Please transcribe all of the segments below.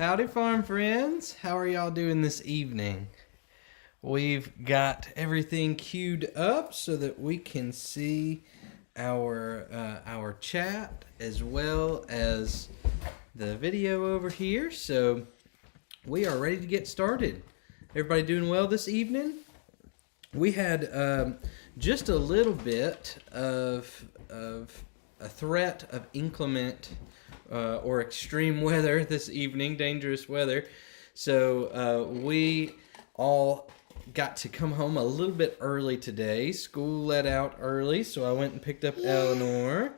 Howdy, farm friends. How are y'all doing this evening? We've got everything queued up so that we can see our chat as well as the video over here. So we are ready to get started. Everybody doing well this evening? We had just a little bit of a threat of inclement or extreme weather this evening, dangerous weather. So we all got to come home a little bit early today. School let out early, so I went and picked up Eleanor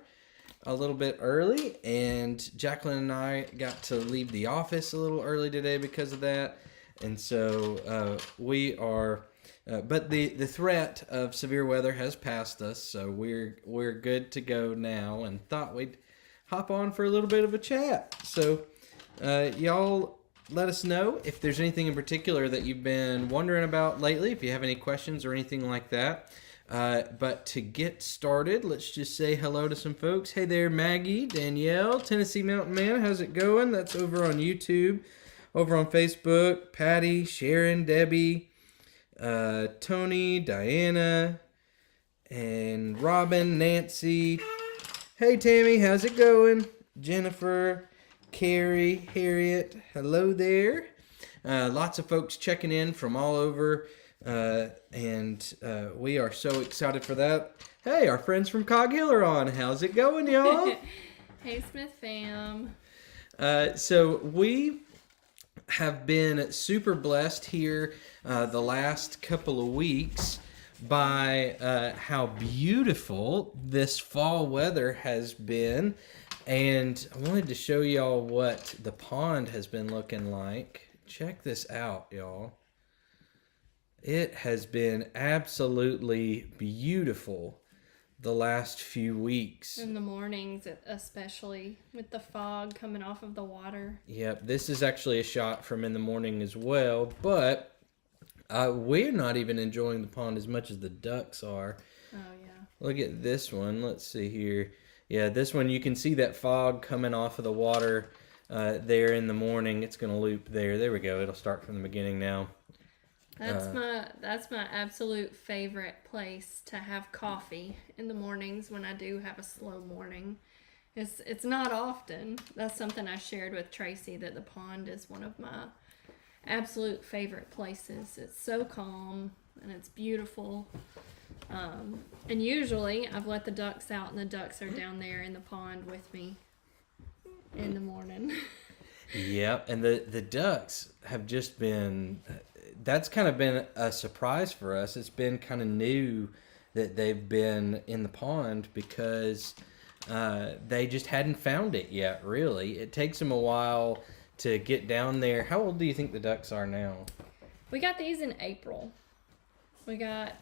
a little bit early, and Jaclyn and I got to leave the office a little early today because of that. And so we are, but the threat of severe weather has passed us, so we're good to go now, and thought we'd hop on for a little bit of a chat. So y'all let us know if there's anything in particular that you've been wondering about lately, if you have any questions or anything like that. But to get started, let's just say hello to some folks. Hey there, Maggie, Danielle, Tennessee Mountain Man, how's it going? That's over on YouTube, over on Facebook, Patty, Sharon, Debbie, Tony, Diana, and Robin, Nancy. Hey Tammy, how's it going? Jennifer, Carrie, Harriet, hello there. Lots of folks checking in from all over, and we are so excited for that. Hey, our friends from Cog Hill are on. How's it going, y'all? Hey, Smith fam. So we have been super blessed here the last couple of weeks by how beautiful this fall weather has been. And I wanted to show y'all what the pond has been looking like. Check this out, y'all. It has been absolutely beautiful the last few weeks. In the mornings, especially with the fog coming off of the water. Yep, this is actually a shot from in the morning as well, but we're not even enjoying the pond as much as the ducks are. Oh, yeah. Look at this one. Let's see here. Yeah, this one, you can see that fog coming off of the water there in the morning. It's going to loop there. There we go. It'll start from the beginning now. That's my absolute favorite place to have coffee in the mornings when I do have a slow morning. It's not often. That's something I shared with Tracy, that the pond is one of my absolute favorite places. It's so calm and it's beautiful. And usually I've let the ducks out, and the ducks are down there in the pond with me in the morning. Yep, and the ducks have just been, that's kind of been a surprise for us. It's been kind of new that they've been in the pond because they just hadn't found it yet, really. It takes them a while to get down there. How old do you think the ducks are now? We got these in April. We got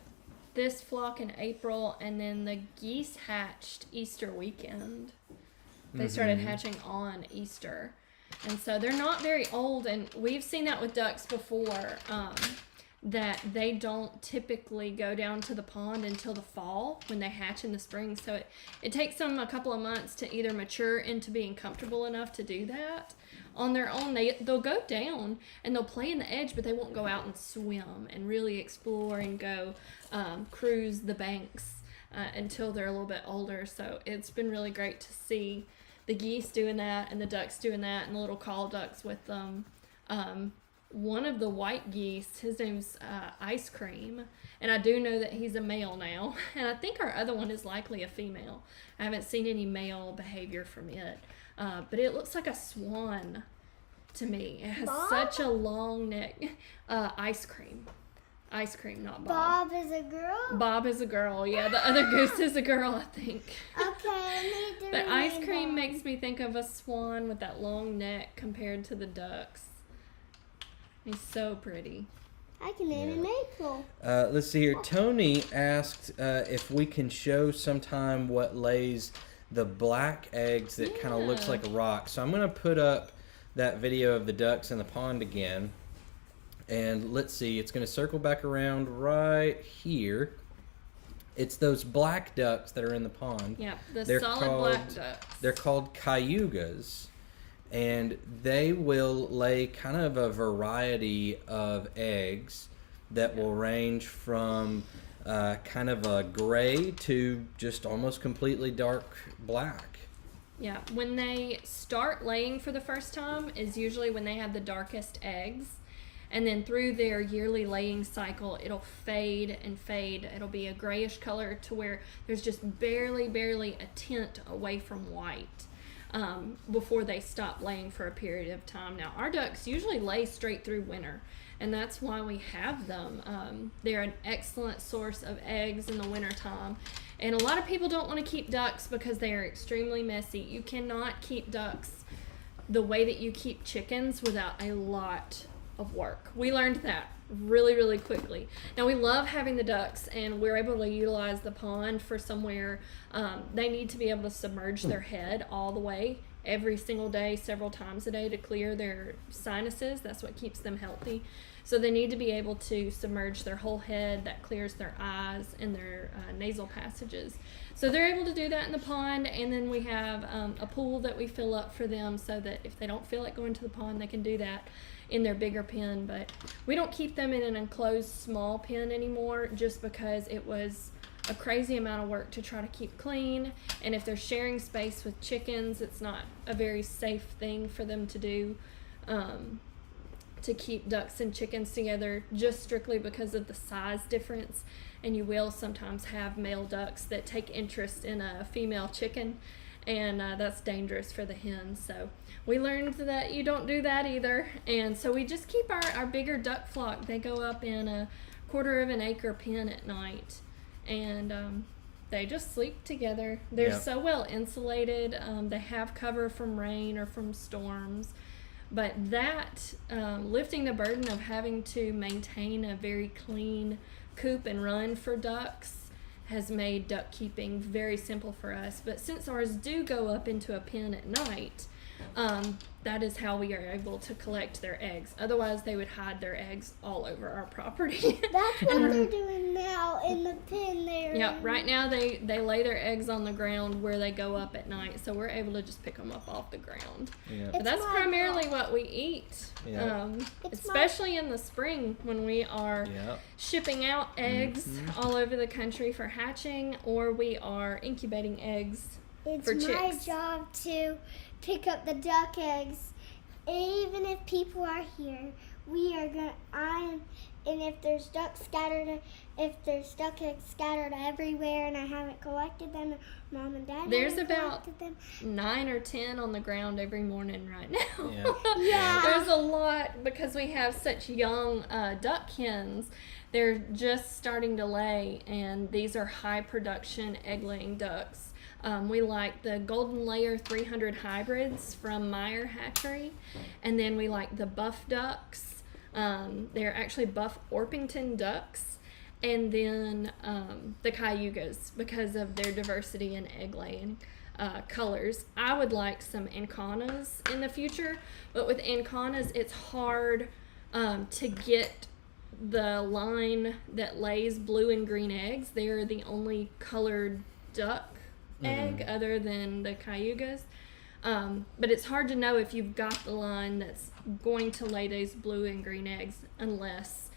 this flock in April, and then the geese hatched Easter weekend. They started hatching on Easter. And so they're not very old, and we've seen that with ducks before, that they don't typically go down to the pond until the fall when they hatch in the spring. So it takes them a couple of months to either mature into being comfortable enough to do that on their own. They'll go down and they'll play in the edge, but they won't go out and swim and really explore and go cruise the banks until they're a little bit older. So it's been really great to see the geese doing that and the ducks doing that, and the little call ducks with them. One of the white geese, his name's Ice Cream, and I do know that he's a male now, and I think our other one is likely a female. I haven't seen any male behavior from it, but it looks like a swan to me. It has such a long neck. Ice Cream, not Bob. Bob is a girl? Bob is a girl, yeah. The other goose is a girl, I think. Okay, I need to But Ice remember. Cream makes me think of a swan with that long neck compared to the ducks. He's so pretty. I can name him April. Let's see here. Tony asked if we can show sometime what lays the black eggs that kind of looks like a rock. So I'm going to put up that video of the ducks in the pond again. And let's see, it's going to circle back around right here. It's those black ducks that are in the pond. Yeah, They're solid called- black ducks. They're called cayugas. and they will lay kind of a variety of eggs that will range from kind of a gray to just almost completely dark black. Yeah, when they start laying for the first time is usually when they have the darkest eggs. And then through their yearly laying cycle, it'll fade and fade. It'll be a grayish color to where there's just barely a tint away from white before they stop laying for a period of time. Now, our ducks usually lay straight through winter, and that's why we have them. They're an excellent source of eggs in the wintertime. And a lot of people don't want to keep ducks because they are extremely messy. You cannot keep ducks the way that you keep chickens without a lot of work. We learned that really quickly. Now, we love having the ducks, and we're able to utilize the pond for somewhere. They need to be able to submerge their head all the way every single day, several times a day, to clear their sinuses. That's what keeps them healthy. So they need to be able to submerge their whole head. That clears their eyes and their nasal passages. So they're able to do that in the pond, and then we have a pool that we fill up for them so that if they don't feel like going to the pond, they can do that in their bigger pen. But we don't keep them in an enclosed small pen anymore just because it was a crazy amount of work to try to keep clean, and if they're sharing space with chickens, it's not a very safe thing for them to do, to keep ducks and chickens together just strictly because of the size difference. And you will sometimes have male ducks that take interest in a female chicken, and that's dangerous for the hens. So we learned that you don't do that either, and so we just keep our bigger duck flock. They go up in a 1/4 of an acre pen at night, and they just sleep together. They're so well insulated. They have cover from rain or from storms, but that lifting the burden of having to maintain a very clean coop and run for ducks has made duck keeping very simple for us. But since ours do go up into a pen at night, that is how we are able to collect their eggs. Otherwise, they would hide their eggs all over our property. That's what they're doing now in the pen there. Yeah, right now they lay their eggs on the ground where they go up at night, so we're able to just pick them up off the ground. Yeah. But that's primarily what we eat, especially in the spring when we are shipping out eggs all over the country for hatching, or we are incubating eggs for chicks. It's my job to pick up the duck eggs. Even if people are here, we are gonna. And if there's duck eggs scattered everywhere, and I haven't collected them, Mom and Dad there's haven't about collected them. 9 or 10 on the ground every morning right now. Yeah. There's a lot because we have such young duck hens. They're just starting to lay, and these are high production egg laying ducks. We like the Golden Layer 300 hybrids from Meyer Hatchery, and then we like the buff ducks. They're actually buff Orpington ducks, and then the Cayugas because of their diversity in egg laying colors. I would like some Ancanas in the future, but with Ancanas it's hard to get the line that lays blue and green eggs. They're the only colored duck egg other than the Cayugas, but it's hard to know if you've got the line that's going to lay those blue and green eggs unless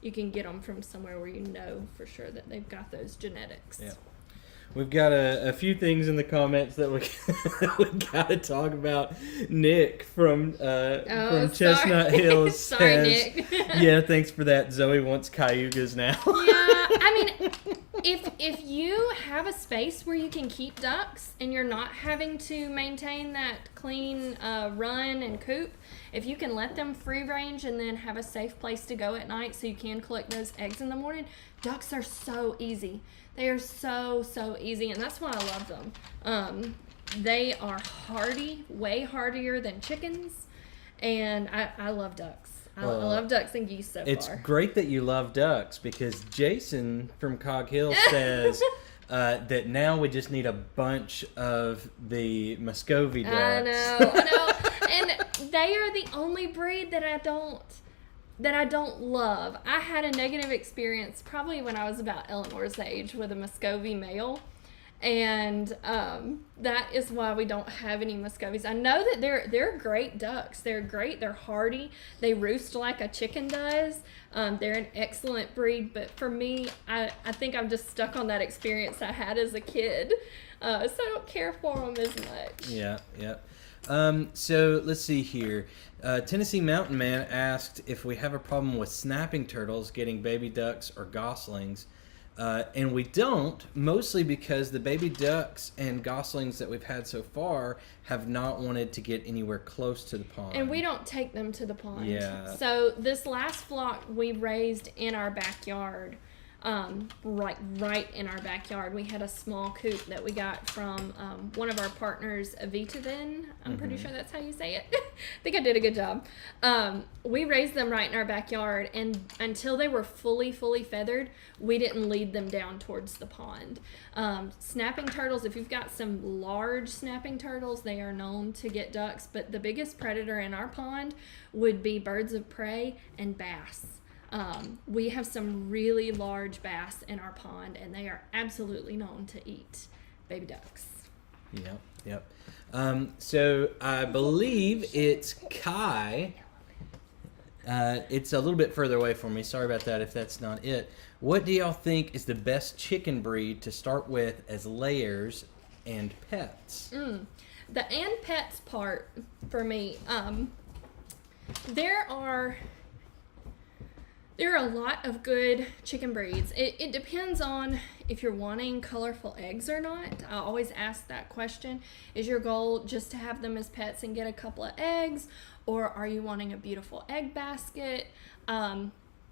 you can get them from somewhere where you know for sure that they've got those genetics. Yeah. We've got a few things in the comments that we got to talk about. Nick from Chestnut Hills Sorry, says, Nick. yeah, thanks for that. Zoe wants Cayugas now. Yeah, I mean, if you have a space where you can keep ducks and you're not having to maintain that clean run and coop, if you can let them free range and then have a safe place to go at night so you can collect those eggs in the morning, ducks are so easy. They are so easy, and that's why I love them. They are hardy, way hardier than chickens, and I love ducks. I love ducks and geese so It's far. great that you love ducks because Jason from Cog Hill says that now we just need a bunch of the Muscovy ducks. I know. And they are the only breed that I don't love. I had a negative experience probably when I was about Eleanor's age with a Muscovy male, And that is why we don't have any Muscovies. I know that they're great ducks. They're great. They're hardy. They roost like a chicken does. They're an excellent breed. But for me, I think I'm just stuck on that experience I had as a kid. So I don't care for them as much. Yeah. So let's see here. Tennessee Mountain Man asked if we have a problem with snapping turtles getting baby ducks or goslings. And we don't, mostly because the baby ducks and goslings that we've had so far have not wanted to get anywhere close to the pond. And we don't take them to the pond. Yeah. So this last flock we raised in our backyard, right in our backyard. We had a small coop that we got from one of our partners, Avitavin. I'm pretty sure that's how you say it. I think I did a good job. We raised them right in our backyard, and until they were fully feathered, we didn't lead them down towards the pond. Snapping turtles, if you've got some large snapping turtles, they are known to get ducks, but the biggest predator in our pond would be birds of prey and bass. We have some really large bass in our pond, and they are absolutely known to eat baby ducks. Yep. So I believe it's Kai. It's a little bit further away from me. Sorry about that if that's not it. What do y'all think is the best chicken breed to start with as layers and pets? The and pets part for me, there are a lot of good chicken breeds. It depends on if you're wanting colorful eggs or not. I always ask that question. Is your goal just to have them as pets and get a couple of eggs, or are you wanting a beautiful egg basket?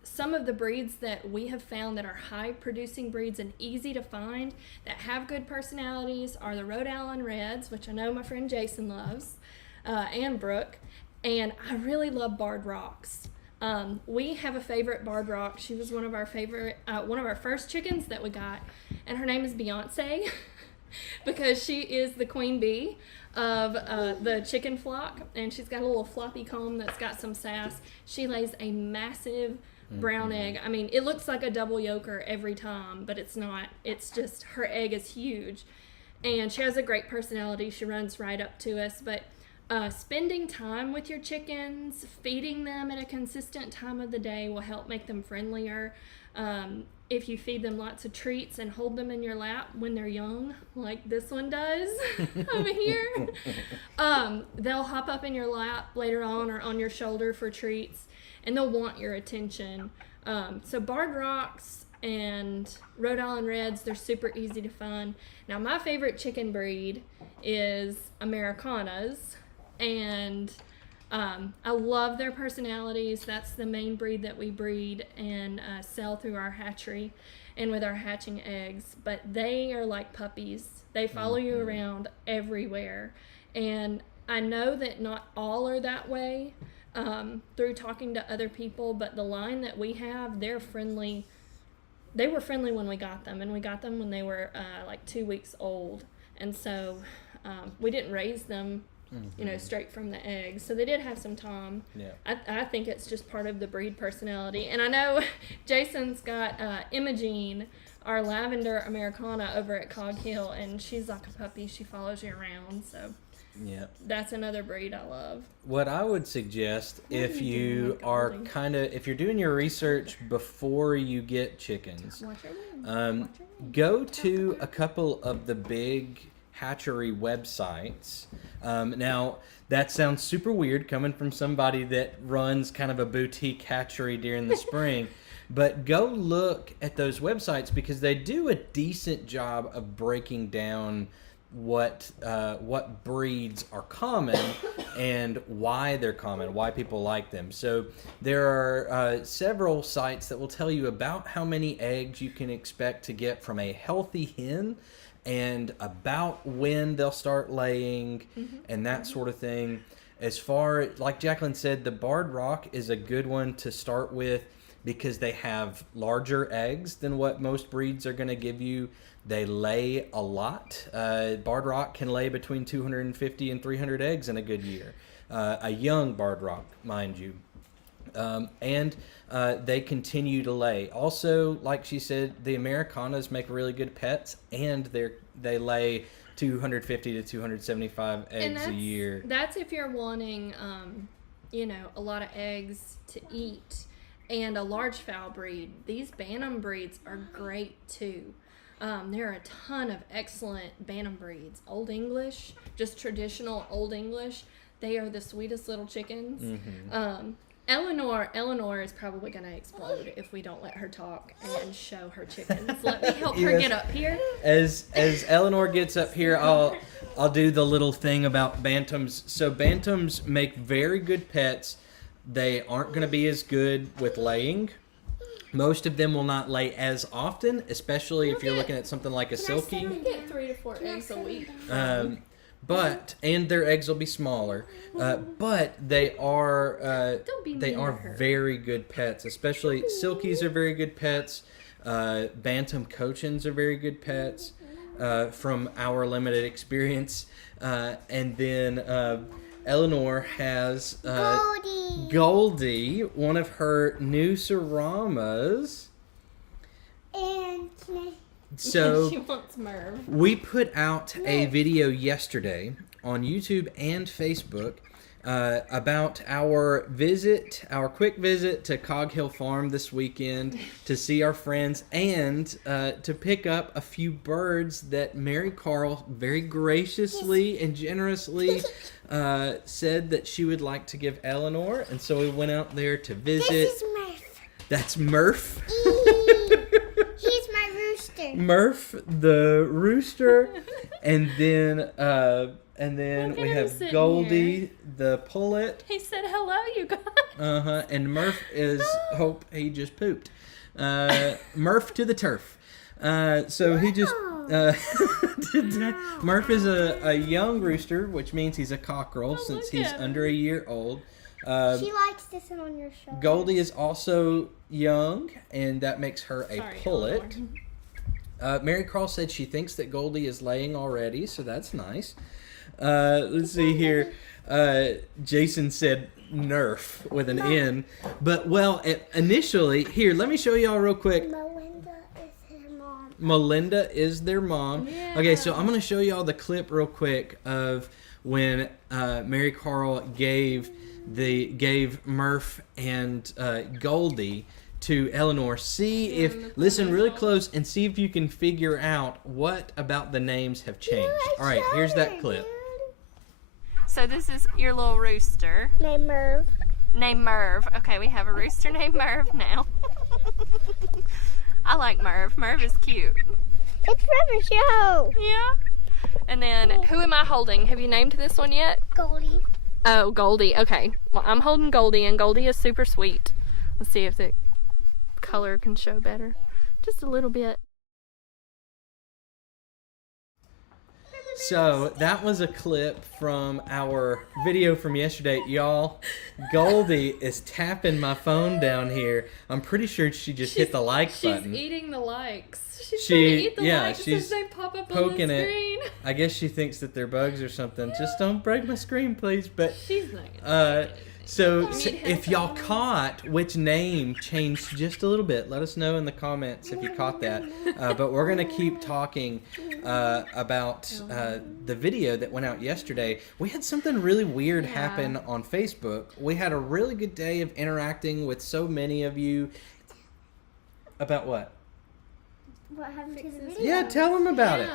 Some of the breeds that we have found that are high producing breeds and easy to find that have good personalities are the Rhode Island Reds, which I know my friend Jason loves, and Brooke. And I really love Barred Rocks. We have a favorite Barred Rock. She was one of our first chickens that we got, and her name is Beyonce because she is the queen bee of the chicken flock, and she's got a little floppy comb that's got some sass. She lays a massive brown egg. I mean, it looks like a double yolker every time, but it's not. It's just her egg is huge, and she has a great personality. She runs right up to us, but spending time with your chickens, feeding them at a consistent time of the day will help make them friendlier. If you feed them lots of treats and hold them in your lap when they're young, like this one does over here, they'll hop up in your lap later on or on your shoulder for treats, and they'll want your attention. So Barred Rocks and Rhode Island Reds, they're super easy to find. Now, my favorite chicken breed is Americanas. And I love their personalities. That's the main breed that we breed and sell through our hatchery and with our hatching eggs. But they are like puppies. They follow you around everywhere. And I know that not all are that way through talking to other people, but the line that we have, they're friendly. They were friendly when we got them, and we got them when they were like 2 weeks old. And so we didn't raise them straight from the eggs. So they did have some time. Yeah. I think it's just part of the breed personality. And I know Jason's got Imogene, our lavender Americana, over at Cog Hill, and she's like a puppy. She follows you around. So that's another breed I love. What I would suggest, if you're doing your research before you get chickens, go to a couple of the big hatchery websites. Now, that sounds super weird coming from somebody that runs kind of a boutique hatchery during the spring, but go look at those websites because they do a decent job of breaking down what breeds are common and why they're common, why people like them. So there are several sites that will tell you about how many eggs you can expect to get from a healthy hen, and about when they'll start laying and that sort of thing. As far, like Jaclyn said, the Barred Rock is a good one to start with because they have larger eggs than what most breeds are going to give you. They lay a lot. Barred Rock can lay between 250 and 300 eggs in a good year. A young Barred Rock, mind you. And they continue to lay. Also, like she said, the Americanas make really good pets, and they lay 250 to 275 eggs a year. That's if you're wanting, a lot of eggs to eat and a large fowl breed. These Bantam breeds are great too. There are a ton of excellent Bantam breeds. Old English, just traditional Old English. They are the sweetest little chickens. Mm-hmm. Eleanor is probably going to explode if we don't let her talk and show her chickens. Let me help her get up here. As Eleanor gets up here, I'll do the little thing about bantams. So bantams make very good pets. They aren't going to be as good with laying. Most of them will not lay as often, especially if you're looking at something like a silky. We get 3 to 4 eggs a week. And their eggs will be smaller. But they are very good pets. Especially silkies are very good pets. Bantam Cochins are very good pets. From our limited experience, and then Eleanor has Goldie, one of her new Saramas. And so she wants Merv. We put out a video yesterday on YouTube and Facebook about our quick visit to Cog Hill Farm this weekend to see our friends and to pick up a few birds that Mary Carl very graciously and generously said that she would like to give Eleanor, and so we went out there to visit. This is Murph. That's Murph. He's my rooster. Murph the rooster, and then we have Goldie the pullet. He said hello, you guys. And Murph is hope he just pooped. Murph to the turf. So he just Murph is a young rooster, which means he's a cockerel since he's under a year old. She likes to sit on your shoulder. Goldie is also young, and that makes her a pullet. Mary Carl said she thinks that Goldie is laying already, so that's nice. Let's see here. Jason said Nerf with an N. But, initially, here, let me show y'all real quick. Melinda is their mom. Yeah. Okay, so I'm going to show y'all the clip real quick of when Mary Carl gave Murph and Goldie to Eleanor. Listen really close and see if you can figure out what about the names have changed. All right, here's that clip. So this is your little rooster. Named Merv. Okay, we have a rooster named Merv now. I like Merv. Merv is cute. It's from a show. Yeah. And then, who am I holding? Have you named this one yet? Goldie. Oh, Goldie. Okay. Well, I'm holding Goldie, and Goldie is super sweet. Let's see if the color can show better. Just a little bit. So that was a clip from our video from yesterday. Y'all, Goldie is tapping my phone down here. I'm pretty sure she just hit the like button. She's eating the likes. She's trying to eat the likes as they pop up poking on the screen. I guess she thinks that they're bugs or something. Yeah. Just don't break my screen, please. But she's not gonna so if y'all caught which name changed just a little bit, let us know in the comments if you caught that. But we're going to keep talking about the video that went out yesterday. We had something really weird happen on Facebook. We had a really good day of interacting with so many of you. About what? What happened to the video? Yeah, tell them about it.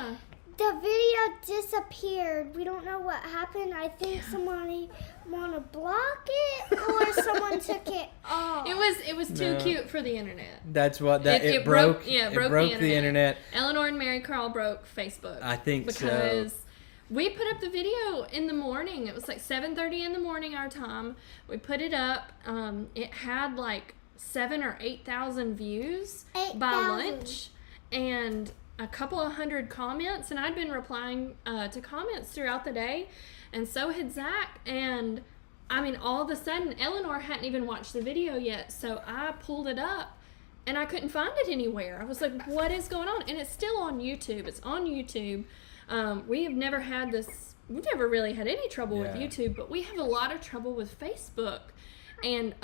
The video disappeared. We don't know what happened. I think somebody want to block it, or someone took it off. It was too cute for the internet. That's what it broke. It broke the internet. Eleanor and Mary Carl broke Facebook. I think because we put up the video in the morning. It was like 7:30 in the morning our time. We put it up. It had like 7,000 or 8,000 views by lunch, and a couple of hundred comments, and I'd been replying to comments throughout the day, and so had Zach. And I mean, all of a sudden, Eleanor hadn't even watched the video yet, so I pulled it up, and I couldn't find it anywhere. I was like, what is going on? And it's still on YouTube. It's on YouTube. We have never had this, we've never really had any trouble with YouTube, but we have a lot of trouble with Facebook. And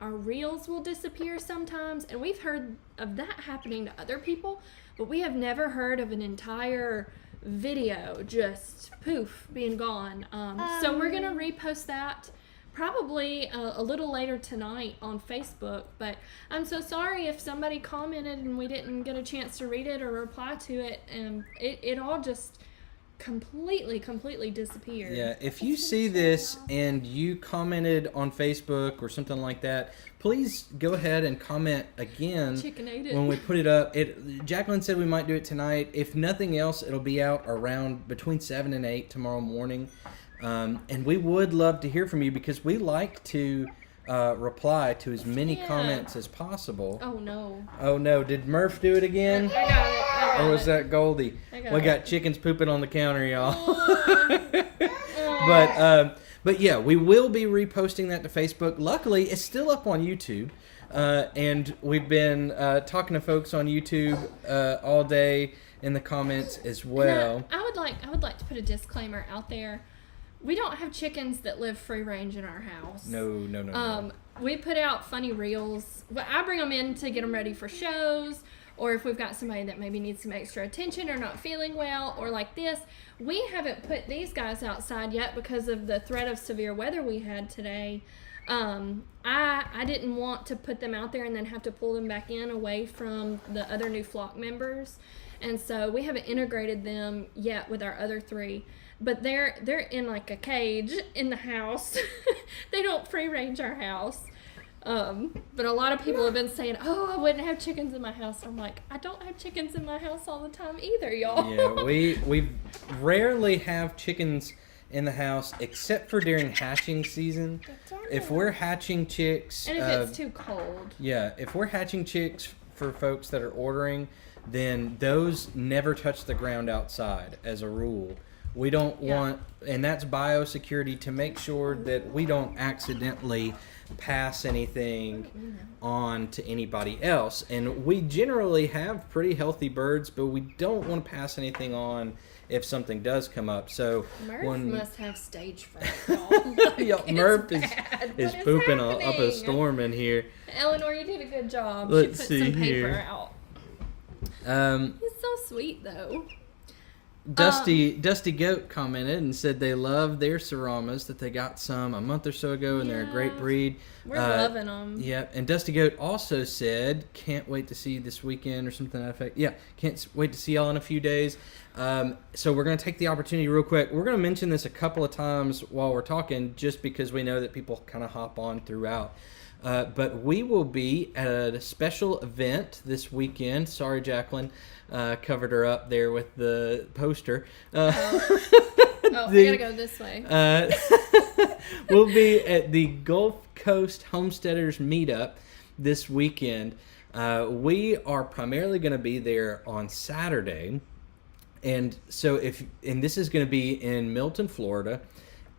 our reels will disappear sometimes, and we've heard of that happening to other people, but we have never heard of an entire video just poof being gone. So we're gonna repost that probably a little later tonight on Facebook. But I'm so sorry if somebody commented and we didn't get a chance to read it or reply to it, and it all just completely disappeared. Yeah, if you see this and you commented on Facebook or something like that, please go ahead and comment again Chicken ate it. when we put it up. Jaclyn said we might do it tonight. If nothing else, it'll be out around between 7 and 8 tomorrow morning. And we would love to hear from you because we like to reply to as many comments as possible. Oh no. Oh no, did Murph do it again? I got it. Or was that Goldie? We it. got chickens pooping on the counter, y'all. Aw. But yeah, we will be reposting that to Facebook. Luckily, it's still up on YouTube. And we've been talking to folks on YouTube all day in the comments as well. I would like to put a disclaimer out there. We don't have chickens that live free range in our house. No. We put out funny reels. But I bring them in to get them ready for shows, or if we've got somebody that maybe needs some extra attention or not feeling well, or like this. We haven't put these guys outside yet because of the threat of severe weather we had today. I didn't want to put them out there and then have to pull them back in away from the other new flock members. And so we haven't integrated them yet with our other 3. But they're in like a cage in the house. They don't free range our house. But a lot of people have been saying, "Oh, I wouldn't have chickens in my house." I'm like, I don't have chickens in my house all the time either, y'all. Yeah, we rarely have chickens in the house except for during hatching season. If we're hatching chicks, and if it's too cold. Yeah, if we're hatching chicks for folks that are ordering, then those never touch the ground outside as a rule. We don't want, and that's biosecurity, to make sure that we don't accidentally pass anything on to anybody else. And we generally have pretty healthy birds, but we don't want to pass anything on if something does come up. So Murph must have stage fright, y'all. Murph is pooping up a storm in here. Eleanor, you did a good job. Let's she put see some paper here. out. He's so sweet though. Dusty Goat commented and said they love their Saramas, that they got some a month or so ago, and they're a great breed. We're loving them. Yeah, and Dusty Goat also said, can't wait to see you this weekend or something to that effect. Yeah, can't wait to see y'all in a few days. So we're going to take the opportunity real quick. We're going to mention this a couple of times while we're talking, just because we know that people kind of hop on throughout. But we will be at a special event this weekend. Sorry, Jaclyn. Covered her up there with the poster. I gotta go this way. We'll be at the Gulf Coast Homesteaders Meetup this weekend. We are primarily going to be there on Saturday. And so this is going to be in Milton, Florida.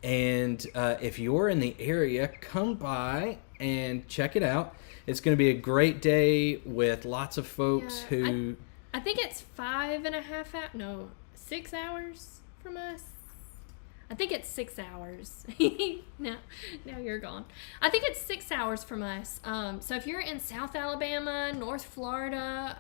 And if you're in the area, come by and check it out. It's going to be a great day with lots of folks who... I think it's 6 hours from us. I think it's 6 hours. now you're gone. I think it's 6 hours from us. So if you're in South Alabama, North Florida,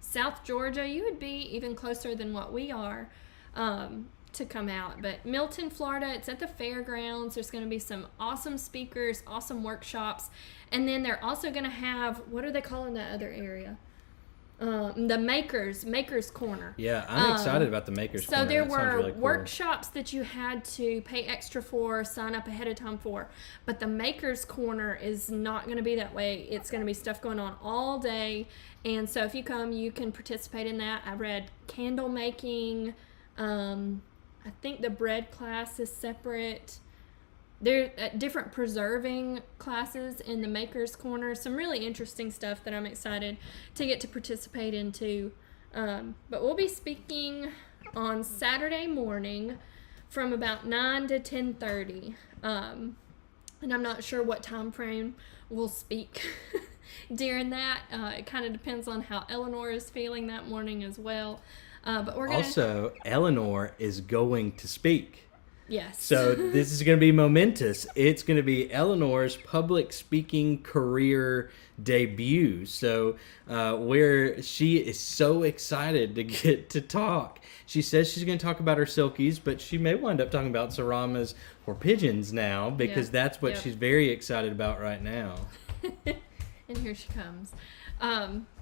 South Georgia, you would be even closer than what we are to come out. But Milton, Florida, it's at the fairgrounds. There's going to be some awesome speakers, awesome workshops. And then they're also going to have, what are they calling that other area? The Makers Corner. Yeah, I'm excited about the Makers Corner. So there were really cool. workshops that you had to pay extra for, sign up ahead of time for. But the Makers Corner is not going to be that way. It's going to be stuff going on all day. And so if you come, you can participate in that. I read candle making. I think the bread class is separate. There are different preserving classes in the Makers Corner. Some really interesting stuff that I'm excited to get to participate into. But we'll be speaking on Saturday morning from about 9 to 10:30. And I'm not sure what time frame we'll speak during that. It kind of depends on how Eleanor is feeling that morning as well. But we're gonna... Also, Eleanor is going to speak. Yes. So this is going to be momentous. It's going to be Eleanor's public speaking career debut. So where she is so excited to get to talk. She says she's going to talk about her silkies, but she may wind up talking about Sarama's or pigeons now, because that's what she's very excited about right now. And here she comes.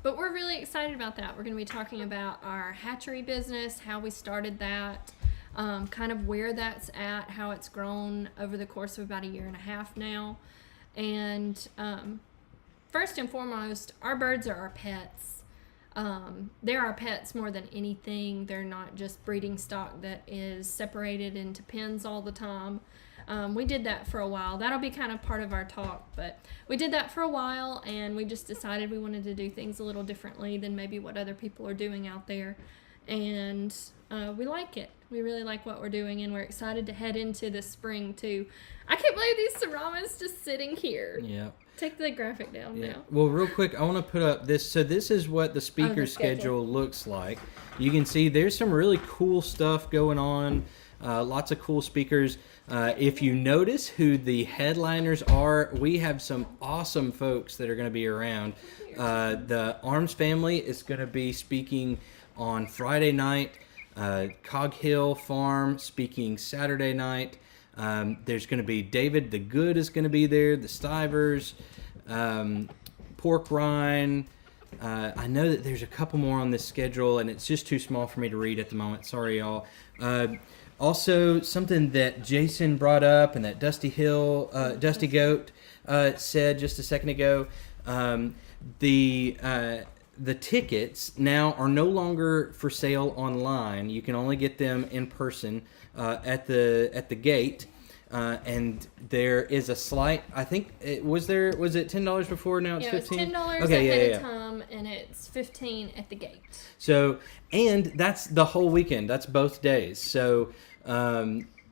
But we're really excited about that. We're going to be talking about our hatchery business, how we started that, kind of where that's at, how it's grown over the course of about 1.5 years now. And first and foremost, our birds are our pets. They're our pets more than anything. They're not just breeding stock that is separated into pens all the time. We did that for a while. That'll be kind of part of our talk, but we did that for a while, and we just decided we wanted to do things a little differently than maybe what other people are doing out there. And we like it. We really like what we're doing, and we're excited to head into the spring too. I can't believe these Saramas just sitting here. Yeah. Take the graphic down now. Well, real quick, I want to put up this. So this is what the speaker schedule looks like. You can see there's some really cool stuff going on. Lots of cool speakers. If you notice who the headliners are, we have some awesome folks that are going to be around. The Arms family is going to be speaking on Friday night. Cog Hill Farm speaking Saturday night. There's going to be David the Good is going to be there. The Stivers, Pork Rind. I know that there's a couple more on this schedule, and it's just too small for me to read at the moment. Sorry, y'all. Also, something that Jason brought up and that Dusty Goat said just a second ago. The tickets now are no longer for sale online. You can only get them in person at the gate. And there is a slight. I think was it $10 before? Now it's $15. It's $10 ahead of time, and it's $15 at the gate. So, and that's the whole weekend. That's both days. So,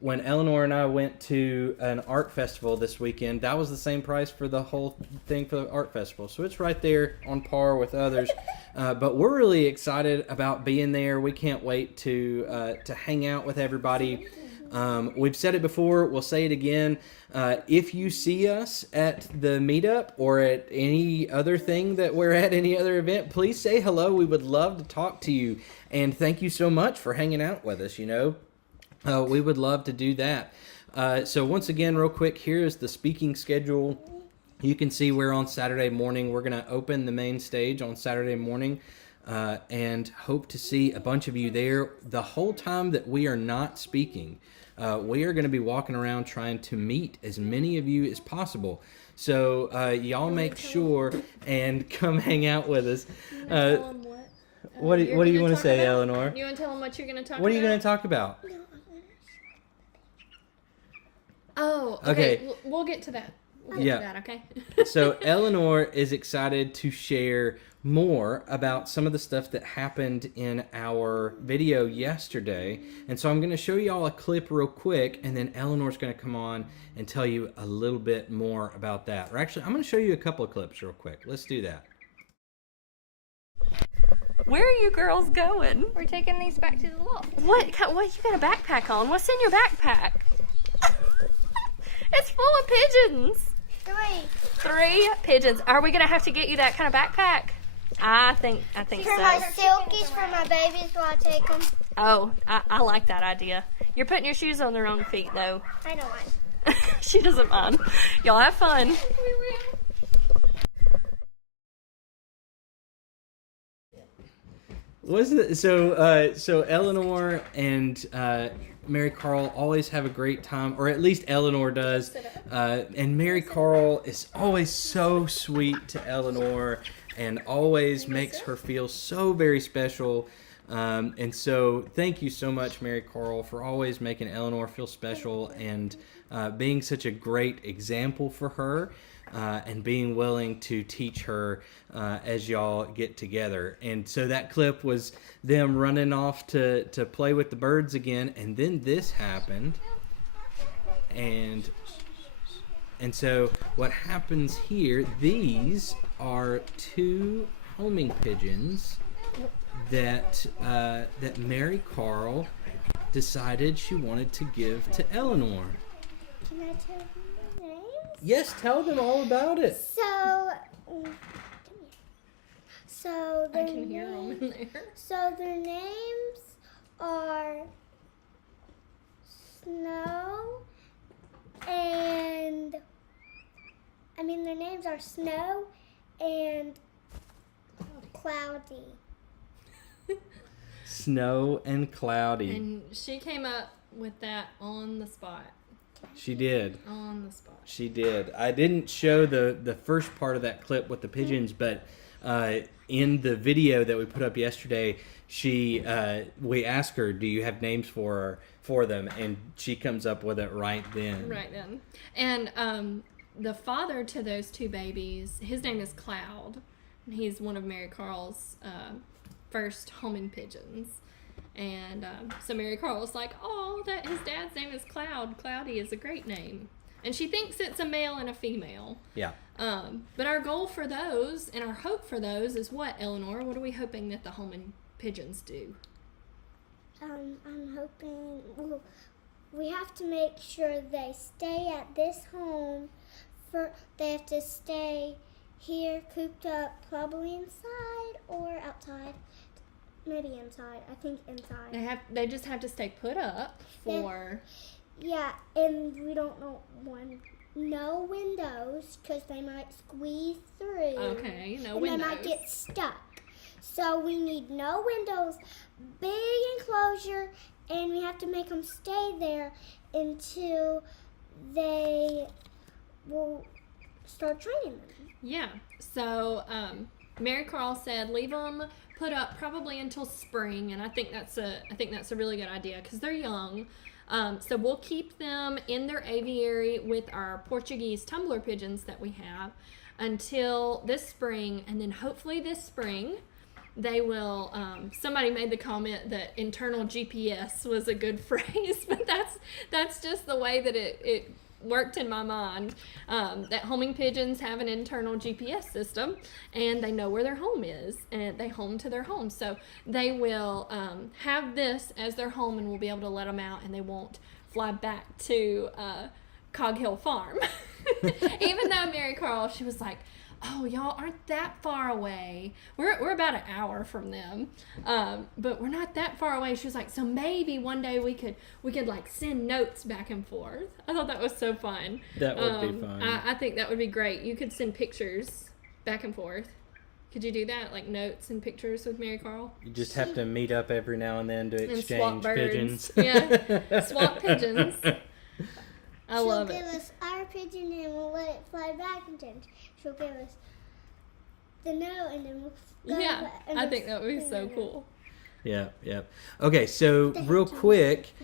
when Eleanor and I went to an art festival this weekend, that was the same price for the whole thing for the art festival. So it's right there on par with others. But we're really excited about being there. We can't wait to hang out with everybody. We've said it before. We'll say it again. If you see us at the meetup or at any other thing that we're at, any other event, please say hello. We would love to talk to you. And thank you so much for hanging out with us, we would love to do that. So once again, real quick, here is the speaking schedule. You can see we're on Saturday morning. We're going to open the main stage on Saturday morning and hope to see a bunch of you there. The whole time that we are not speaking, we are going to be walking around trying to meet as many of you as possible. So y'all make sure and come hang out with us. What do you want to say, Eleanor? You want to tell them what you're going to talk about? What are you going to talk about? Oh, okay. We'll get to that. To that, okay? So Eleanor is excited to share more about some of the stuff that happened in our video yesterday. And so I'm going to show y'all a clip real quick, and then Eleanor's going to come on and tell you a little bit more about that. Or actually, I'm going to show you a couple of clips real quick. Let's do that. Where are you girls going? We're taking these back to the loft. What you got a backpack on? What's in your backpack? It's full of pigeons. 3 pigeons. Are we gonna have to get you that kind of backpack? I think For so. my silkies, for my babies, will I take them? Oh, I like that idea. You're putting your shoes on the wrong feet though. I don't mind. She doesn't mind. Y'all have fun. So Eleanor and Mary Carl always have a great time, or at least Eleanor does. And Mary Carl is always so sweet to Eleanor and always makes her feel so very special. And so thank you so much, Mary Carl, for always making Eleanor feel special and being such a great example for her. And being willing to teach her as y'all get together. And so that clip was them running off to play with the birds again, and then this happened. And so what happens here, these are 2 homing pigeons that Mary Carl decided she wanted to give to Eleanor. Can I tell you names? Yes, tell them all about it. So I their can hear them in there. So their names are Snow and their names are Snow and Cloudy. Snow and Cloudy. And she came up with that on the spot. She did. On the spot. She did. I didn't show the first part of that clip with the pigeons, but in the video that we put up yesterday, we asked her, "Do you have names for them?" And she comes up with it right then. Right then. And the father to those two babies, his name is Cloud. And he's one of Mary Carl's first homing pigeons. And so Mary Carl was like, "Oh, that his dad's name is Cloud. Cloudy is a great name." And she thinks it's a male and a female. Yeah. But our goal for those and our hope for those is what, Eleanor? What are we hoping that the homing pigeons do? I'm hoping we have to make sure they stay at this home. They have to stay here, cooped up, probably inside or outside. Maybe inside. I think inside. They just have to stay put up for. Yeah, and we don't no windows because they might squeeze through. Okay, no and windows. they might get stuck. So we need no windows, big enclosure, and we have to make them stay there until they will start training them. Yeah. So Mary Carl said leave them put up probably until spring, and I think that's a really good idea because they're young. So we'll keep them in their aviary with our Portuguese tumbler pigeons that we have until this spring, and then hopefully this spring they will. Somebody made the comment that internal GPS was a good phrase, but that's just the way that it worked in my mind. That homing pigeons have an internal GPS system, and they know where their home is, and they home to their home. So they will have this as their home, and we'll be able to let them out, and they won't fly back to Cog Hill Farm. Even though Mary Carl, she was like, "Oh, y'all aren't that far away. We're about an hour from them, but we're not that far away." She was like, "So maybe one day we could like send notes back and forth." I thought that was so fun. That would be fun. I think that would be great. You could send pictures back and forth. Could you do that, like notes and pictures with Mary Carl? You just have to meet up every now and then to And swap exchange birds. pigeons. Yeah, swap pigeons. I love She'll it. give us our pigeon and we'll let it fly back, and then she'll give us the note, and then we'll go Yeah, back, and I then think that would be send so the note. cool. Yeah. Okay, so real quick,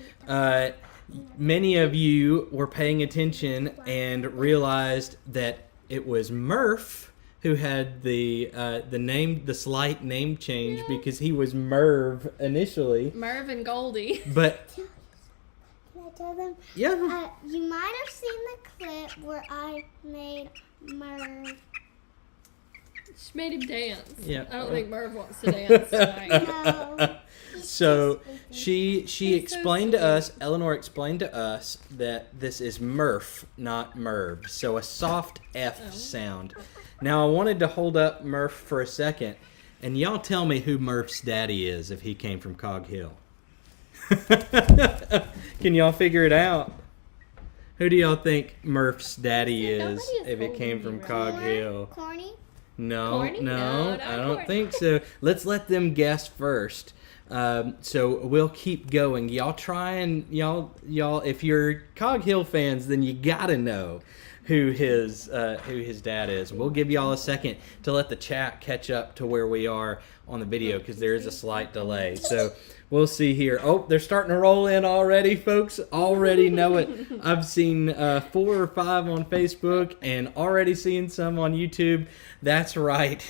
many of you were paying attention and realized that it was Murph who had the slight name change because he was Merv initially. Merv and Goldie. But Can I tell them? yeah, You might have seen the clip where I made Merv. She made him dance. Yeah. I don't think Merv wants to dance tonight. No. so she so explained to sweet. us, Eleanor explained to us that this is Murph, not Merv. So a soft F sound. Now I wanted to hold up Murph for a second, and y'all tell me who Murph's daddy is if he came from Cog Hill. Can y'all figure it out? Who do y'all think Murph's daddy Nobody is is if it came holding from me right Cog Corny? Hill? Corny? No, Corny? No, not I don't corny. think so. Let's let them guess first. So we'll keep going. Y'all try and y'all. If you're Cog Hill fans, then you gotta know who his dad is. We'll give y'all a second to let the chat catch up to where we are on the video because there is a slight delay. So we'll see here. Oh, they're starting to roll in already, folks. Already know it. I've seen 4 or 5 on Facebook and already seeing some on YouTube. That's right.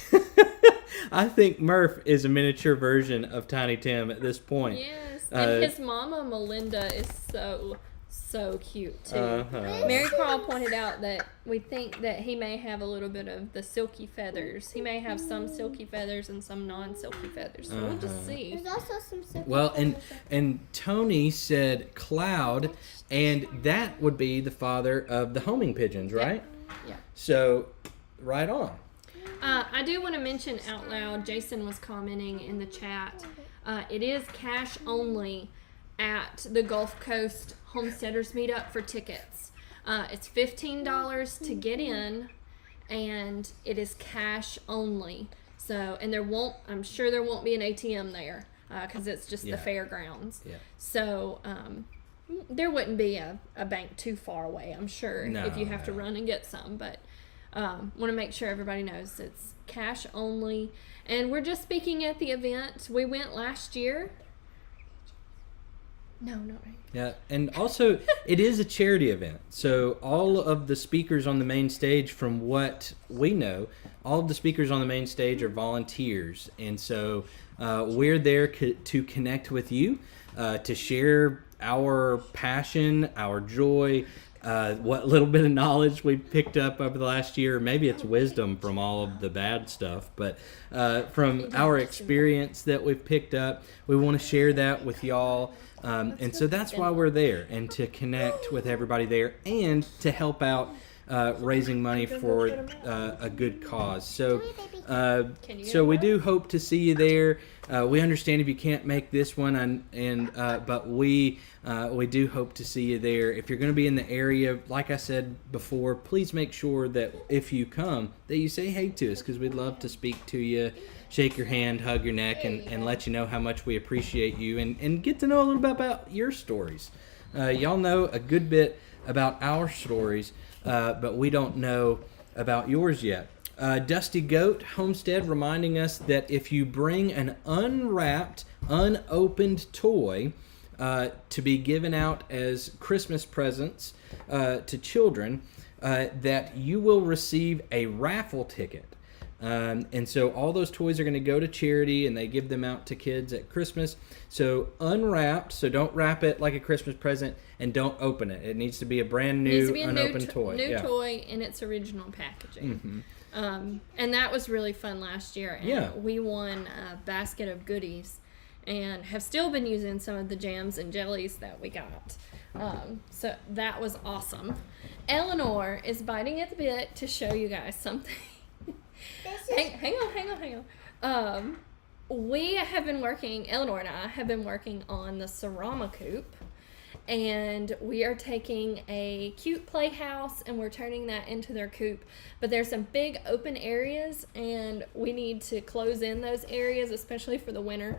I think Murph is a miniature version of Tiny Tim at this point. Yes, and his mama Melinda is so so cute too. Uh-huh. Mary Carl pointed out that we think that he may have a little bit of the silky feathers. He may have some silky feathers and some non-silky feathers. So we'll just see. There's also some silky Well, feathers. and Tony said cloud, and that would be the father of the homing pigeons, right? Yeah. So, right on. I do want to mention out loud, Jason was commenting in the chat, it is cash only at the Gulf Coast Homesteaders Meetup for tickets. It's $15 to get in, and it is cash only. So, and I'm sure there won't be an ATM there, because it's just the fairgrounds. Yeah. So, there wouldn't be a bank too far away, I'm sure, if you have to run and get some, but want to make sure everybody knows it's cash only. And we're just speaking at the event. We went last year. No, not right. Yeah, and also it is a charity event. So all of the speakers on the main stage, from what we know, all of the speakers on the main stage are volunteers. And so we're there to connect with you, to share our passion, our joy, what little bit of knowledge we picked up over the last year. Maybe it's wisdom from all of the bad stuff, but from our experience that we've picked up, we want to share that with y'all. And so that's why we're there, and to connect with everybody there, and to help out raising money for a good cause. So, we do hope to see you there. We understand if you can't make this one, but we do hope to see you there. If you're going to be in the area, like I said before, please make sure that if you come, that you say hey to us, because we'd love to speak to you, shake your hand, hug your neck, and let you know how much we appreciate you, and get to know a little bit about your stories. Y'all know a good bit about our stories, but we don't know about yours yet. Dusty Goat Homestead reminding us that if you bring an unwrapped, unopened toy to be given out as Christmas presents to children, that you will receive a raffle ticket. And so all those toys are going to go to charity, and they give them out to kids at Christmas. So unwrapped, so don't wrap it like a Christmas present, and don't open it. It needs to be a brand new, unopened toy. New toy in its original packaging. Mm-hmm. And that was really fun last year. And we won a basket of goodies, and have still been using some of the jams and jellies that we got. So that was awesome. Eleanor is biting at the bit to show you guys something. Hang on. We have been working, Eleanor and I have been working on the Cerama coop, and we are taking a cute playhouse and we're turning that into their coop. But there's some big open areas, and we need to close in those areas, especially for the winter.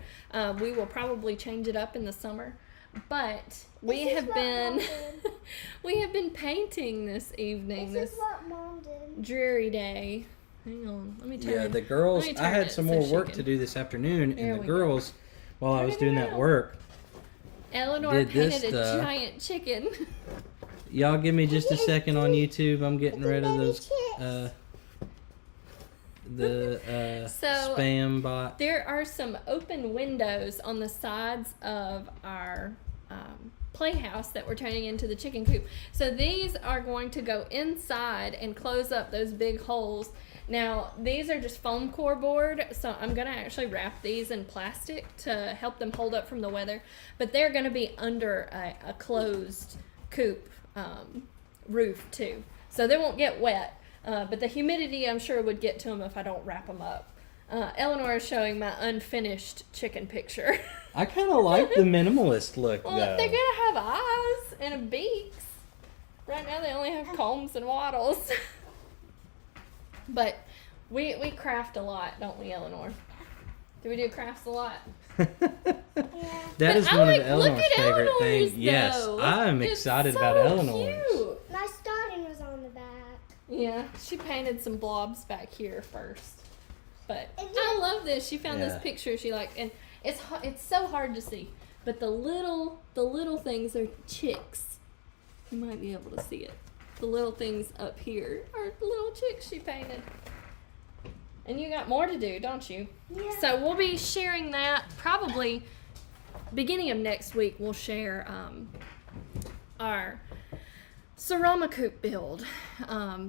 We will probably change it up in the summer, but we have been painting this evening. This is what Mom did. Dreary day. Hang on, let me turn. Yeah, the girls. I had some more work to do this afternoon, and the girls, while I was doing that work, Eleanor painted a giant chicken. Y'all give me just a second on YouTube. I'm getting rid of those spam bot. There are some open windows on the sides of our playhouse that we're turning into the chicken coop. So these are going to go inside and close up those big holes. Now, these are just foam core board, so I'm going to actually wrap these in plastic to help them hold up from the weather. But they're going to be under a closed coop roof, too. So they won't get wet. But the humidity, I'm sure, would get to them if I don't wrap them up. Eleanor is showing my unfinished chicken picture. I kind of like the minimalist look, though. They're going to have eyes and beaks. Right now, they only have combs and wattles. But we craft a lot, don't we, Eleanor? Do we do crafts a lot? That is one of Eleanor's favorite things. Yes, I'm excited about Eleanor's. Cute. My starting was on the back. Yeah, she painted some blobs back here first. But I love this. She found this picture she liked, and it's so hard to see. But the little things are chicks. You might be able to see it. The little things up here are the little chicks she painted. And you got more to do, don't you? Yeah. So we'll be sharing that probably beginning of next week. We'll share our ceramic coop build,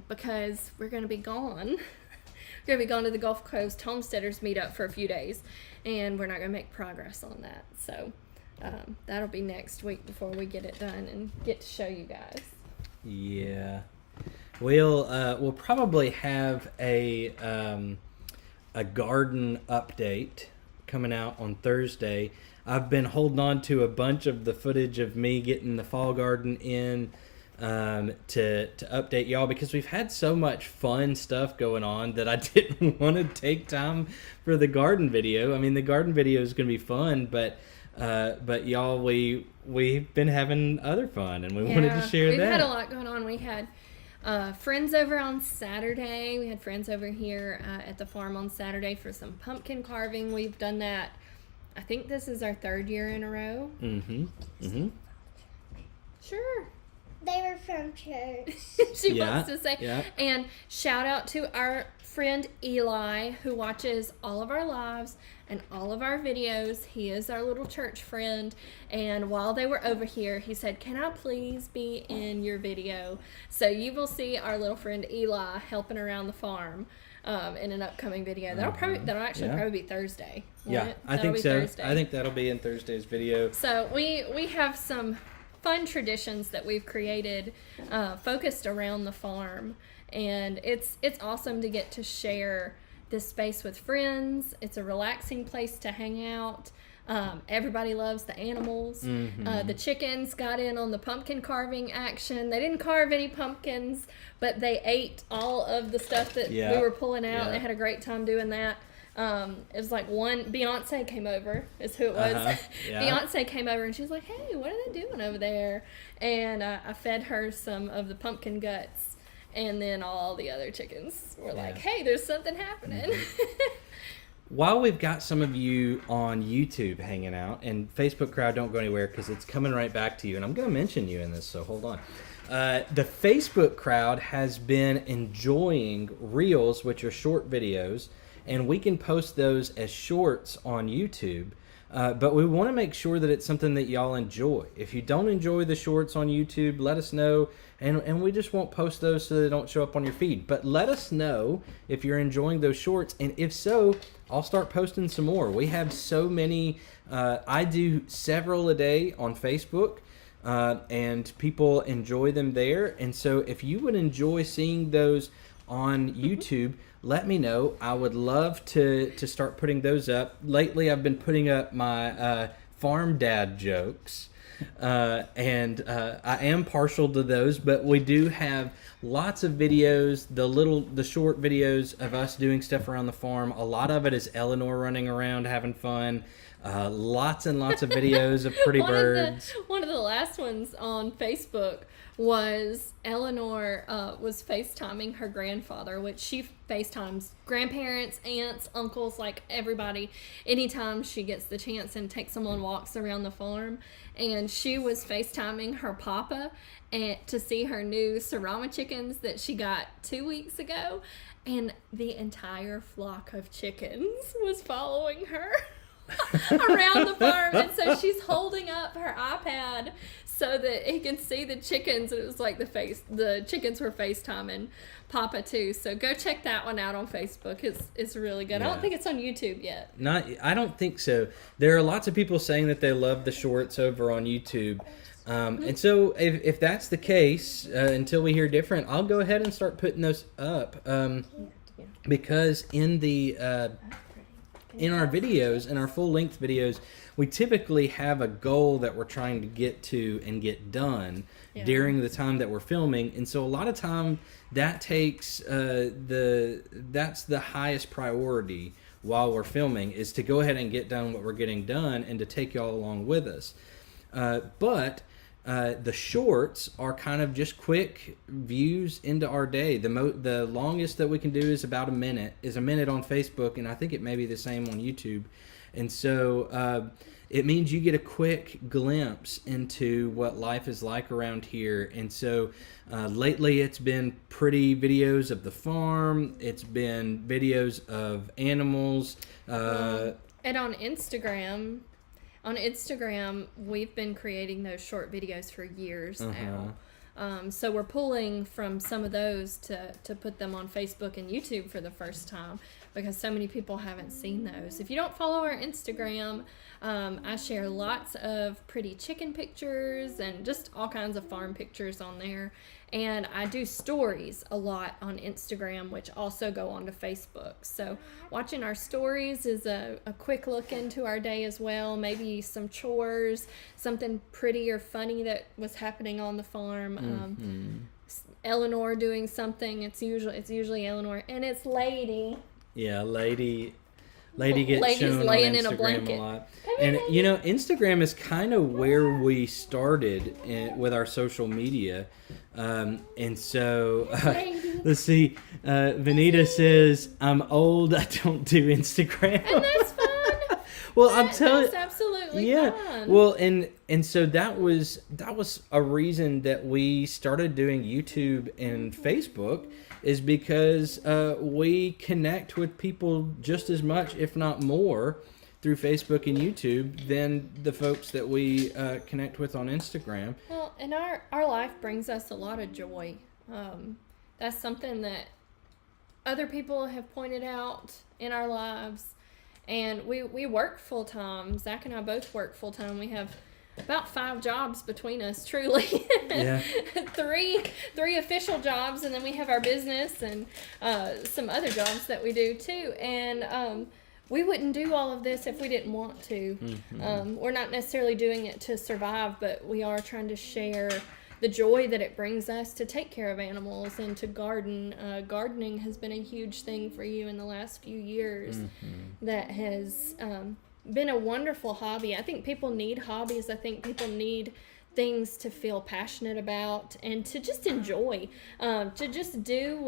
because we're going to be gone. We're going to be gone to the Gulf Coast Homesteaders meetup for a few days, and we're not going to make progress on that. So that'll be next week before we get it done and get to show you guys. Yeah, we'll probably have a garden update coming out on Thursday. I've been holding on to a bunch of the footage of me getting the fall garden in to update y'all, because we've had so much fun stuff going on that I didn't want to take time for the garden video. I mean, the garden video is going to be fun, but y'all, we've been having other fun, and we wanted to share that. We've had a lot going on. We had friends over on Saturday. We had friends over here at the farm on Saturday for some pumpkin carving. We've done that. I think this is our 3rd year in a row. Sure. They were from church. She wants to say. Yeah. And shout out to our friend Eli, who watches all of our lives and all of our videos. He is our little church friend. And while they were over here, he said, "Can I please be in your video?" So you will see our little friend Eli helping around the farm in an upcoming video. That'll probably be Thursday. Yeah, I think so. Thursday. I think that'll be in Thursday's video. So we have some fun traditions that we've created focused around the farm, and it's awesome to get to share this space with friends. It's a relaxing place to hang out. Everybody loves the animals. The chickens got in on the pumpkin carving action. They didn't carve any pumpkins, but they ate all of the stuff that we were pulling out. They had a great time doing that. It was like Beyonce came over, is who it was. Beyonce came over and she was like, "Hey, what are they doing over there?" And I fed her some of the pumpkin guts, and then all the other chickens were like, "Hey, there's something happening." While we've got some of you on YouTube hanging out, and Facebook crowd, don't go anywhere because it's coming right back to you, and I'm going to mention you in this, so hold on. The Facebook crowd has been enjoying Reels, which are short videos, and we can post those as shorts on YouTube, but we want to make sure that it's something that y'all enjoy. If you don't enjoy the shorts on YouTube, let us know, and we just won't post those so they don't show up on your feed. But let us know if you're enjoying those shorts, and if so, I'll start posting some more. We have so many. I do several a day on Facebook, and people enjoy them there. And so if you would enjoy seeing those on YouTube, let me know. I would love to start putting those up. Lately, I've been putting up my farm dad jokes, and I am partial to those, but we do have lots of videos, the short videos of us doing stuff around the farm. A lot of it is Eleanor running around having fun. Lots and lots of videos of pretty birds. One of the last ones on Facebook was Eleanor was FaceTiming her grandfather, which she FaceTimes grandparents, aunts, uncles, like everybody, anytime she gets the chance, and takes them on walks around the farm. And she was FaceTiming her papa and to see her new Serrama chickens that she got 2 weeks ago, and the entire flock of chickens was following her around the farm. And so she's holding up her iPad so that he can see the chickens, and it was like the chickens were FaceTiming Papa too. So go check that one out on Facebook. It's really good. Yeah. I don't think it's on YouTube yet. I don't think so. There are lots of people saying that they love the shorts over on YouTube. And so if that's the case, until we hear different, I'll go ahead and start putting those up. Because in our videos, in our full-length videos, we typically have a goal that we're trying to get to and get done during the time that we're filming. And so a lot of time that takes that's the highest priority while we're filming, is to go ahead and get done what we're getting done and to take y'all along with us. But the shorts are kind of just quick views into our day. The longest that we can do is about a minute on Facebook, and I think it may be the same on YouTube. And so it means you get a quick glimpse into what life is like around here. And so lately it's been pretty videos of the farm. It's been videos of animals. And on Instagram, we've been creating those short videos for years now. So we're pulling from some of those to put them on Facebook and YouTube for the first time, because so many people haven't seen those. If you don't follow our Instagram, I share lots of pretty chicken pictures and just all kinds of farm pictures on there. And I do stories a lot on Instagram, which also go onto Facebook. So watching our stories is a quick look into our day as well. Maybe some chores, something pretty or funny that was happening on the farm. Eleanor doing something. It's usually Eleanor, and it's Lady. Yeah, Lady gets Lady's shown on laying in a Instagram blanket. a lot. And, you know, Instagram is kind of where we started with our social media. And so, let's see. Vanita says, I'm old. I don't do Instagram. And that's fun. Well, I'm telling you. That's absolutely Yeah. fun. Well, and so that was a reason that we started doing YouTube and Facebook, is because we connect with people just as much, if not more, through Facebook and YouTube than the folks that we connect with on Instagram. Well, and our life brings us a lot of joy. That's something that other people have pointed out in our lives. And we work full time. Zach and I both work full time. We have about 5 jobs between us, truly. Yeah. three official jobs, and then we have our business and some other jobs that we do too. And we wouldn't do all of this if we didn't want to. We're not necessarily doing it to survive, but we are trying to share the joy that it brings us to take care of animals and to garden. Gardening has been a huge thing for you in the last few years. That has been a wonderful hobby. I think people need hobbies. I think people need things to feel passionate about and to just enjoy, to just do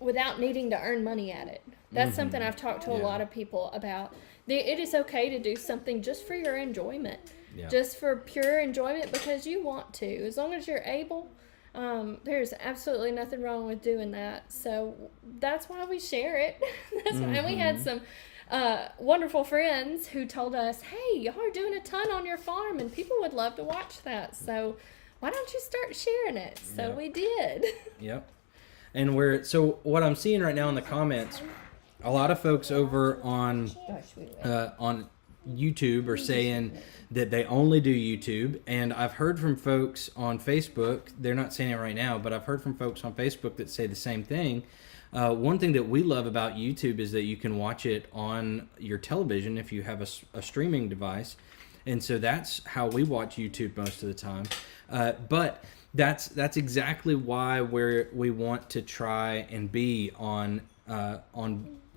without needing to earn money at it. That's something I've talked to a lot of people about. It is okay to do something just for your enjoyment, just for pure enjoyment because you want to. As long as you're able, there's absolutely nothing wrong with doing that. So that's why we share it. And we had some wonderful friends who told us, hey, y'all are doing a ton on your farm and people would love to watch that. So why don't you start sharing it? So we did. Yep. And so what I'm seeing right now in the comments, a lot of folks over on YouTube are saying that they only do YouTube, and I've heard from folks on Facebook, they're not saying it right now, but I've heard from folks on Facebook that say the same thing. One thing that we love about YouTube is that you can watch it on your television if you have a streaming device, and so that's how we watch YouTube most of the time. But that's exactly why we want to try and be on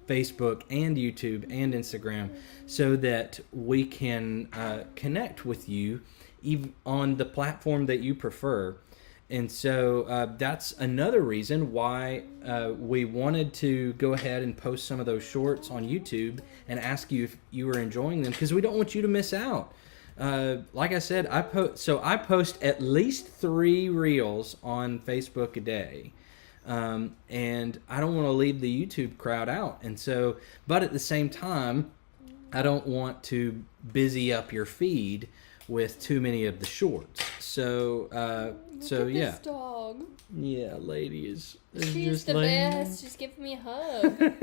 Facebook and YouTube and Instagram, so that we can connect with you even on the platform that you prefer. And so that's another reason why we wanted to go ahead and post some of those shorts on YouTube and ask you if you were enjoying them, because we don't want you to miss out. Like I said, I post at least 3 reels on Facebook a day. And I don't want to leave the YouTube crowd out. And so, but at the same time, I don't want to busy up your feed with too many of the shorts. So, This dog. Yeah, Lady is She's just the laying best. She's giving me a hug.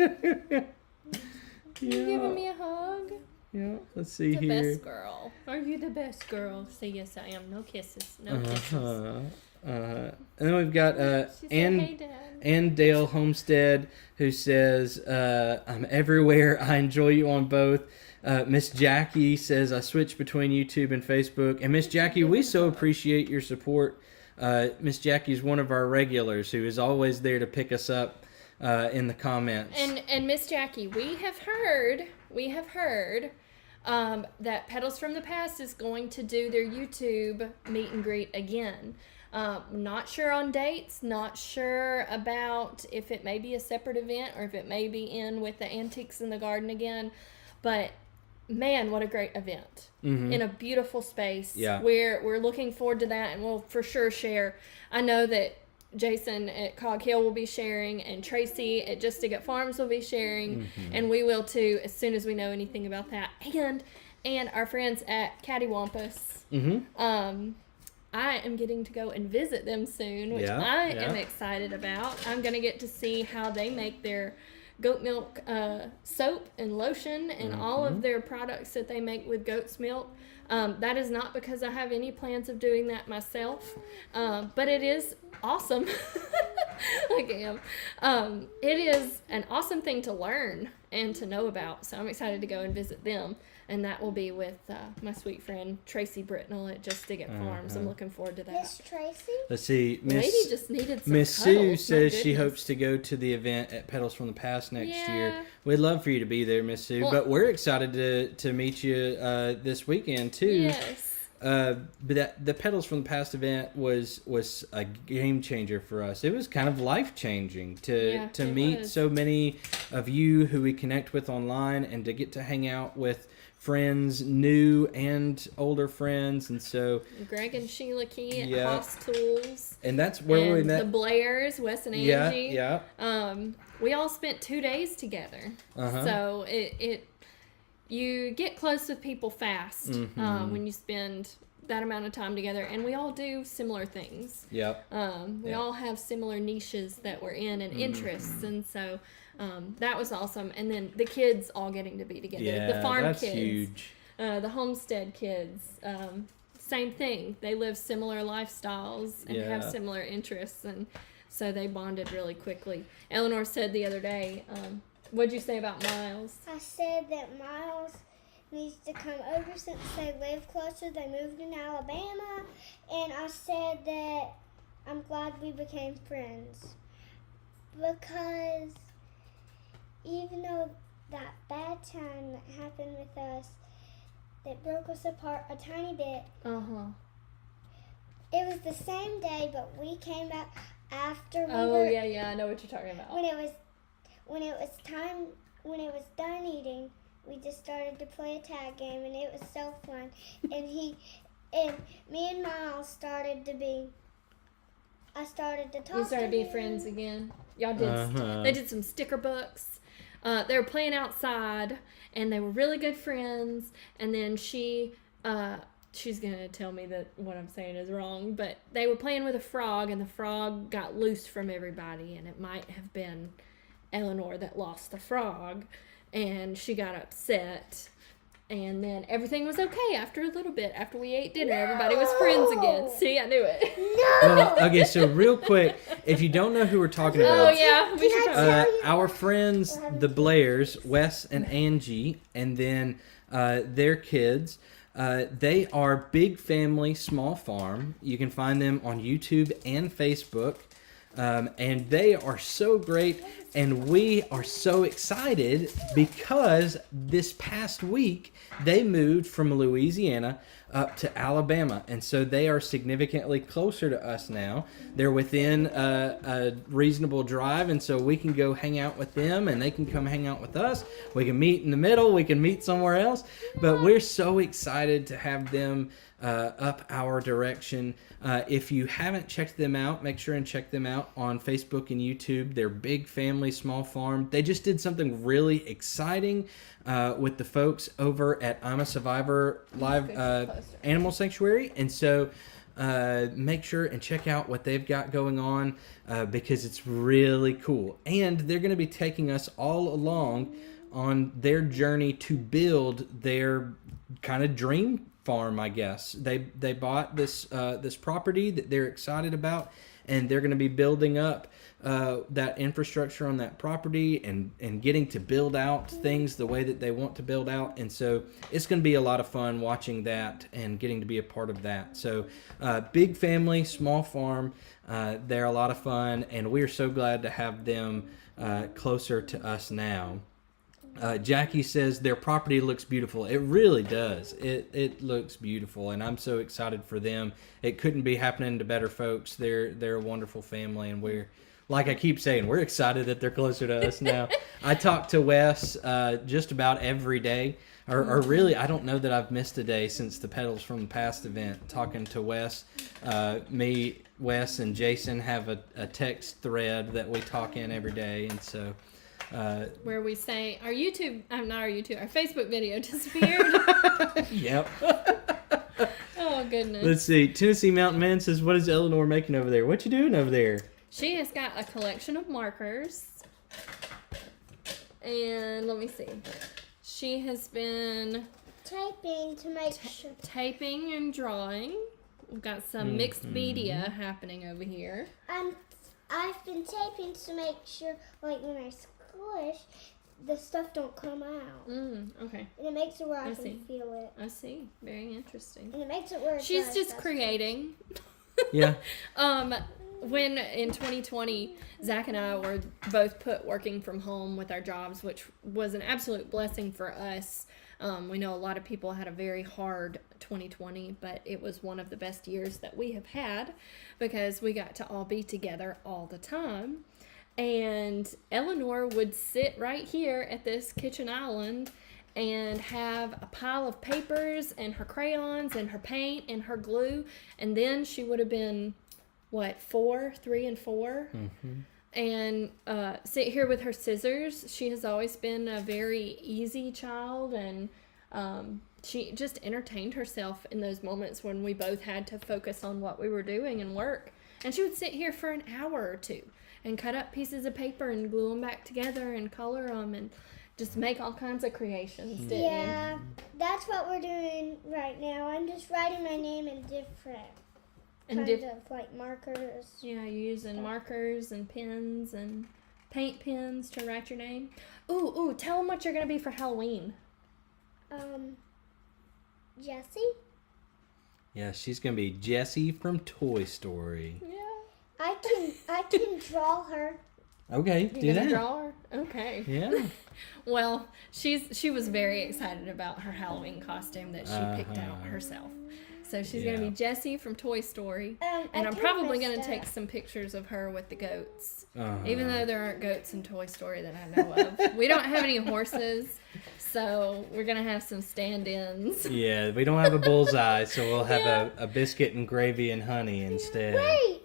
You giving me a hug? Yeah, let's see the here. Best girl. Are you the best girl? Say yes, I am. No kisses. No kisses. And then we've got She said, hey, Dad. Ann Dale Homestead, who says, I'm everywhere. I enjoy you on both. Miss Jackie says, I switch between YouTube and Facebook. And Miss Jackie, we so appreciate your support. Miss Jackie is one of our regulars who is always there to pick us up in the comments. And Miss Jackie, we have heard that Petals from the Past is going to do their YouTube meet and greet again. Not sure on dates, not sure about if it may be a separate event or if it may be in with the Antiques in the Garden again, but man, what a great event in a beautiful space. Yeah. We're looking forward to that, and we'll for sure share. I know that Jason at Cog Hill will be sharing, and Tracy at Just to Get Farms will be sharing, and we will too as soon as we know anything about that. And our friends at Cattywampus. I am getting to go and visit them soon, which I am excited about. I'm going to get to see how they make their goat milk soap and lotion and all of their products that they make with goat's milk. That is not because I have any plans of doing that myself, but it is awesome. It is an awesome thing to learn and to know about, so I'm excited to go and visit them. And that will be with my sweet friend Tracy Britnell at Just Dig It Farms. I'm looking forward to that. Miss Tracy? Let's see. Lady just needed some Miss cuddles. Sue says she hopes to go to the event at Petals from the Past next year. We'd love for you to be there, Miss Sue. Well, but we're excited to meet you this weekend too. Yes. But the Petals from the Past event was a game changer for us. It was kind of life changing to meet so many of you who we connect with online and to get to hang out with friends, new and older friends. And so Greg and Sheila Key at Hoss Tools. And that's where we met. The Blairs, Wes and Angie. Yeah. We all spent 2 days together. So you get close with people fast when you spend that amount of time together, and we all do similar things. We all have similar niches that we're in and interests, and so that was awesome. And then the kids all getting to be together. The farm that's kids, huge. The homestead kids, same thing. They live similar lifestyles and have similar interests, and so they bonded really quickly. Eleanor said the other day, what'd you say about Miles? I said that Miles needs to come over since they live closer. They moved in Alabama, and I said that I'm glad we became friends because even though that bad time that happened with us that broke us apart a tiny bit, it was the same day, but we came back after we were, I know what you're talking about. when it was done eating, we just started to play a tag game, and it was so fun. And me and Miles started to talk. You started being friends again. Y'all did. They did some sticker books. They were playing outside, and they were really good friends. And then she's gonna tell me that what I'm saying is wrong, but they were playing with a frog, and the frog got loose from everybody, and it might have been Eleanor that lost the frog, and she got upset. And then everything was okay after a little bit. After we ate dinner, everybody was friends again. See, I knew it. Well, okay, so real quick, if you don't know who we're talking about, we should talk. our friends, the Blairs, Wes and Angie, and then their kids, they are Big Family Small Farm. You can find them on YouTube and Facebook, and they are so great. And we are so excited because this past week they moved from Louisiana up to Alabama. And so they are significantly closer to us now. They're within a reasonable drive. And so we can go hang out with them and they can come hang out with us. We can meet in the middle. We can meet somewhere else. But we're so excited to have them up our direction. If you haven't checked them out, make sure and check them out on Facebook and YouTube. They're Big Family Small Farm. They just did something really exciting with the folks over at I'm a Survivor Live Animal Sanctuary. And so make sure and check out what they've got going on because it's really cool. And they're going to be taking us all along on their journey to build their kind of dream farm, I guess. They bought this property that they're excited about, and they're going to be building up that infrastructure on that property and getting to build out things the way that they want to build out. And so it's going to be a lot of fun watching that and getting to be a part of that. So Big Family Small Farm, they're a lot of fun, and we're so glad to have them closer to us now. Jackie says their property looks beautiful. It really does. It looks beautiful, and I'm so excited for them. It couldn't be happening to better folks. They're a wonderful family, and we're, like I keep saying, we're excited that they're closer to us now. I talk to Wes just about every day, or really, I don't know that I've missed a day since the Petals from the Past event. Talking to Wes, me, Wes, and Jason have a text thread that we talk in every day, and so. Where we say our Facebook video disappeared. Yep. Oh Oh, goodness. Let's see. Tennessee Mountain Man says, what is Eleanor making over there? What you doing over there? She has got a collection of markers. And let me see. She has been Typing to make sure. taping and drawing. We've got some mixed media happening over here. I've been taping to make sure, like when I squish, the stuff don't come out. Okay. And it makes it where I can see. feel it. I see. Very interesting. And it makes it where it She's does just that. creating. Yeah. When in 2020, Zach and I were both put working from home with our jobs, which was an absolute blessing for us. We know a lot of people had a very hard 2020, but it was one of the best years that we have had because we got to all be together all the time. And Eleanor would sit right here at this kitchen island and have a pile of papers and her crayons and her paint and her glue. And then she would have been, 3 and 4? And sit here with her scissors. She has always been a very easy child, and she just entertained herself in those moments when we both had to focus on what we were doing and work. And she would sit here for an hour or two and cut up pieces of paper and glue them back together and color them and just make all kinds of creations, didn't Yeah, that's what we're doing right now. I'm just writing my name in different kinds of like markers. Yeah, you're using markers and pens and paint pens to write your name. Ooh, tell them what you're going to be for Halloween. Jessie? Yeah, she's going to be Jessie from Toy Story. Yeah. I can draw her. Okay, You're do gonna that. draw her? Okay. Yeah. Well, she was very excited about her Halloween costume that she picked out herself. So she's going to be Jessie from Toy Story. And I'm probably going to take some pictures of her with the goats. Even though there aren't goats in Toy Story that I know of. We don't have any horses, so we're going to have some stand-ins. Yeah, we don't have a bullseye, so we'll have a biscuit and gravy and honey instead. Wait!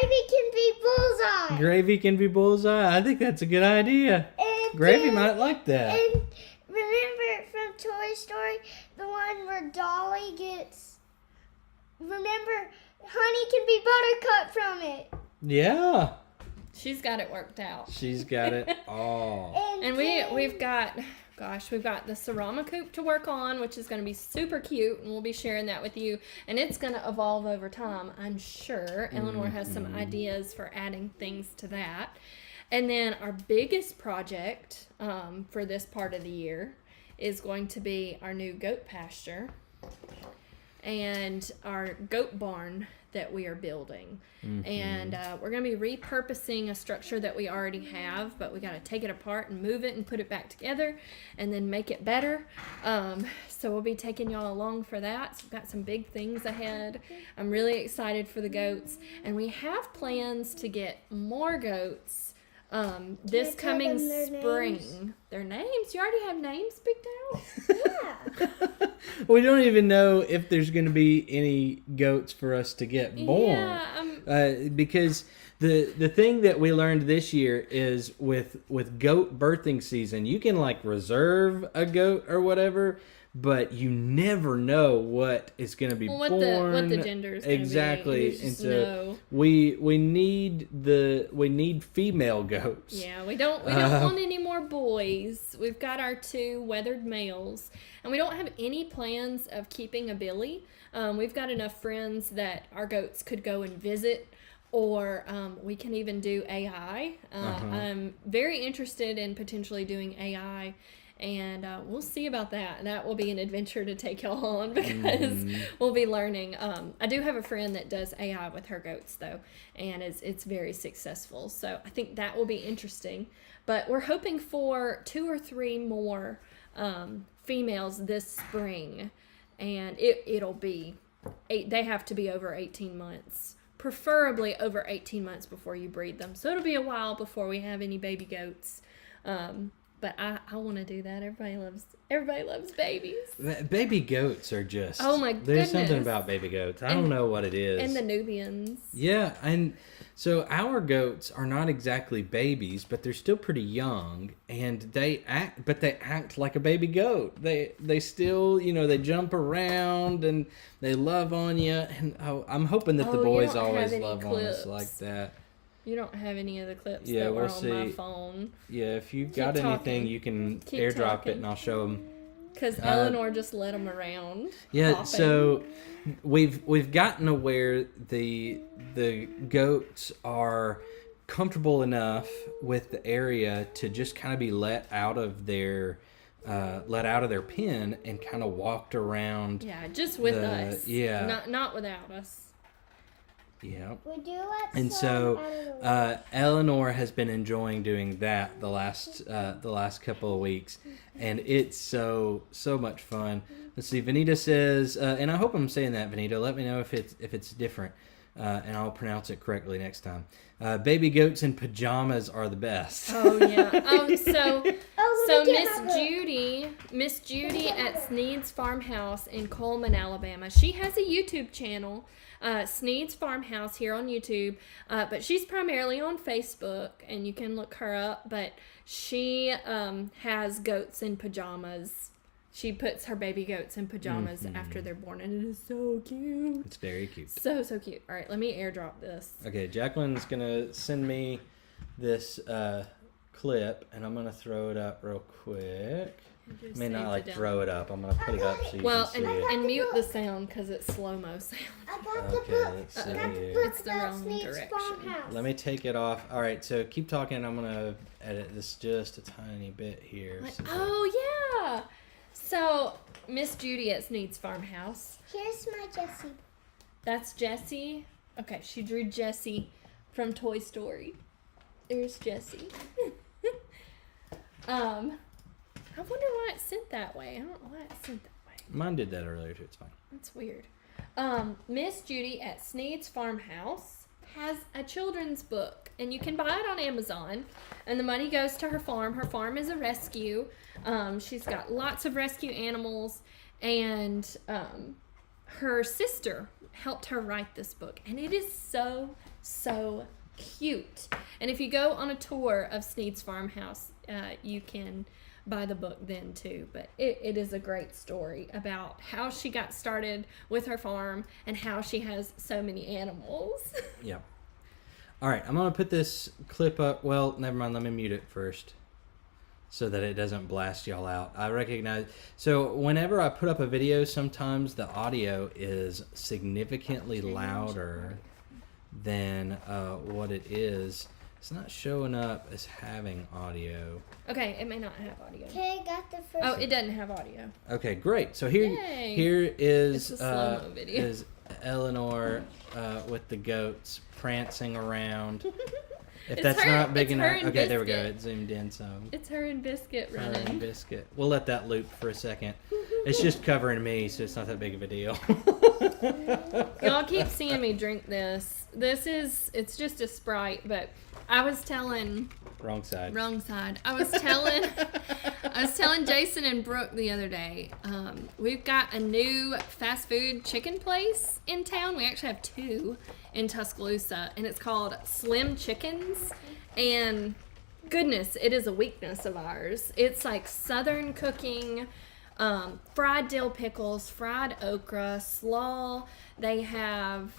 Gravy can be bullseye! Gravy can be bullseye. I think that's a good idea. And Gravy might like that. And remember from Toy Story, the one where Dolly gets... Remember, honey can be buttercup from it. Yeah. She's got it worked out. She's got it all. And we've got the Cerama coop to work on, which is going to be super cute, and we'll be sharing that with you. And it's going to evolve over time, I'm sure. Eleanor has some ideas for adding things to that. And then our biggest project for this part of the year is going to be our new goat pasture and our goat barn that we are building. And we're going to be repurposing a structure that we already have, but we got to take it apart and move it and put it back together and then make it better. So we'll be taking y'all along for that. So we've got some big things ahead. I'm really excited for the goats, and we have plans to get more goats this Can I tell coming them their spring. names? Their names? You already have names picked out? Yeah. We don't even know if there's going to be any goats for us to get born. Yeah, Because the thing that we learned this year is with goat birthing season, you can like reserve a goat or whatever, but you never know what is going to be born. What the gender is going to be. Exactly. You just And so know. we need female goats. Yeah, we don't want any more boys. We've got our 2 weathered males, and we don't have any plans of keeping a billy. We've got enough friends that our goats could go and visit, or we can even do AI. I'm very interested in potentially doing AI, and we'll see about that. That will be an adventure to take y'all on because we'll be learning. I do have a friend that does AI with her goats, though, and it's very successful. So I think that will be interesting. But we're hoping for 2 or 3 more females this spring, and it'll be they have to be over 18 months, preferably over 18 months before you breed them. So it'll be a while before we have any baby goats. But I want to do that. Everybody loves babies. Baby goats are just... Oh my There's something goodness. about baby goats. I don't know what it is. And the Nubians. Yeah, and So our goats are not exactly babies, but they're still pretty young, and they act like a baby goat. They still, they jump around and they love on you. And I'm hoping that the you boys don't always have any love on us clips. like that. You don't have any of the clips Yeah, that were we'll on my see. phone. Yeah, if you've Keep got anything, talking. you can Keep airdrop talking. it, and I'll show them. Because Eleanor just led them around. Yeah, hopping. so we've gotten to where the goats are comfortable enough with the area to just kind of be let out of their pen and kind of walked around. Yeah, just with us. Yeah. Not without us. Yeah. We do let And some so out of the way. Eleanor has been enjoying doing that the last couple of weeks, and it's so much fun. Let's see. Vanita says, and I hope I'm saying that, Vanita. Let me know if it's different, and I'll pronounce it correctly next time. Baby goats in pajamas are the best. Oh yeah. So let me get my book. Miss Judy at Sneed's Farmhouse in Coleman, Alabama. She has a YouTube channel. Sneed's Farmhouse here on YouTube, but she's primarily on Facebook, and you can look her up. But she has goats in pajamas. She puts her baby goats in pajamas after they're born, and it is so cute. It's very cute. So cute. All right, let me airdrop this. Okay, Jaclyn's gonna send me this clip, and I'm gonna throw it up real quick. I may not throw it up. I'm gonna put it up so you can see it. And mute the sound because it's slow-mo sound. I got the Okay, book. let's I see got the here. book It's the about wrong Sneed's direction. Farmhouse. Let me take it off. All right, so keep talking. I'm gonna edit this just a tiny bit here. so that- Oh yeah. So Miss Judy at Sneed's Farmhouse. Here's my Jessie. That's Jessie. Okay, she drew Jessie from Toy Story. There's Jessie. I wonder why it's sent that way. I don't know why it's sent that way. Mine did that earlier too. It's fine. That's weird. Miss Judy at Sneed's Farmhouse has a children's book, and you can buy it on Amazon, and the money goes to her farm. Her farm is a rescue. She's got lots of rescue animals, and her sister helped her write this book, and it is so cute. And if you go on a tour of Sneed's Farmhouse, you can buy the book then too. But it is a great story about how she got started with her farm and how she has so many animals. Yeah. All right, I'm gonna put this clip up. Well, never mind. Let me mute it first, so that it doesn't blast y'all out. I recognize. So whenever I put up a video, sometimes the audio is significantly louder than what it is. It's not showing up as having audio. Okay, it may not have audio. Okay, got the first. Oh, it doesn't have audio. Okay, great. So here Yay. is It's a slow-mo video. is Eleanor with the goats prancing around. If It's that's her- not big it's enough, her and okay, there we go. Biscuit. It zoomed in some. It's her and Biscuit Her and running. Biscuit. We'll let that loop for a second. It's just covering me, so it's not that big of a deal. Y'all keep seeing me drink this. It's just a Sprite, but I was telling Wrong side. I was telling Jason and Brooke the other day. We've got a new fast food chicken place in town. We actually have two in Tuscaloosa, and it's called Slim Chickens. And goodness, it is a weakness of ours. It's like Southern cooking, fried dill pickles, fried okra, slaw. They have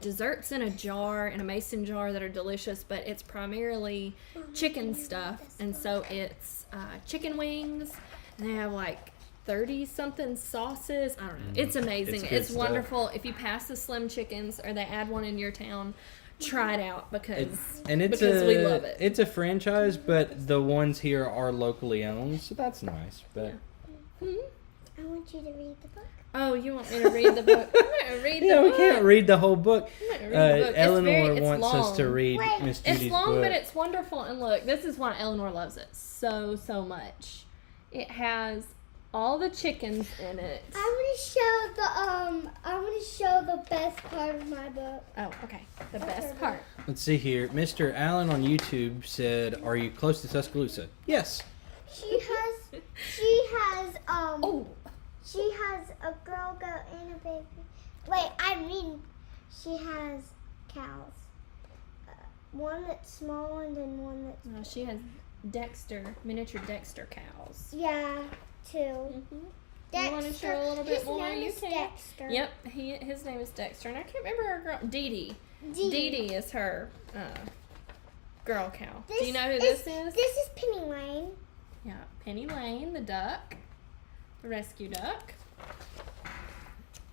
desserts in a jar, in a mason jar, that are delicious, but it's primarily chicken stuff. And so it's chicken wings, and they have like 30-something sauces. I don't know. It's amazing. It's good It's stuff. wonderful. If you pass the Slim Chickens or they add one in your town, try it out because we love it. It's a franchise, but the ones here are locally owned, so that's nice. But I want you to read the book. Oh, you want me to read the book? I'm going to read the yeah, book. we can't read the whole book. I'm gonna read the book. Eleanor It's wants us to long. read Wait. Miss Judy's It's long, book. but it's wonderful. And look, this is why Eleanor loves it so much. It has all the chickens in it. I want to show the best part of my book. Oh, okay. The best part. Let's see here. Mr. Allen on YouTube said, "Are you close to Tuscaloosa?" Yes. She has Oh, she has a girl goat and a baby. Wait, I mean, she has cows. one that's small and then one that's... She has miniature Dexter cows. Yeah, 2. Mm-hmm. You want to show a little bit more? His name You is can. Dexter. Yep, his name is Dexter, and I can't remember her girl. Dee Dee. Dee Dee is her girl cow. Do you know who this is? This is Penny Lane. Yeah, Penny Lane, the duck, the rescue duck.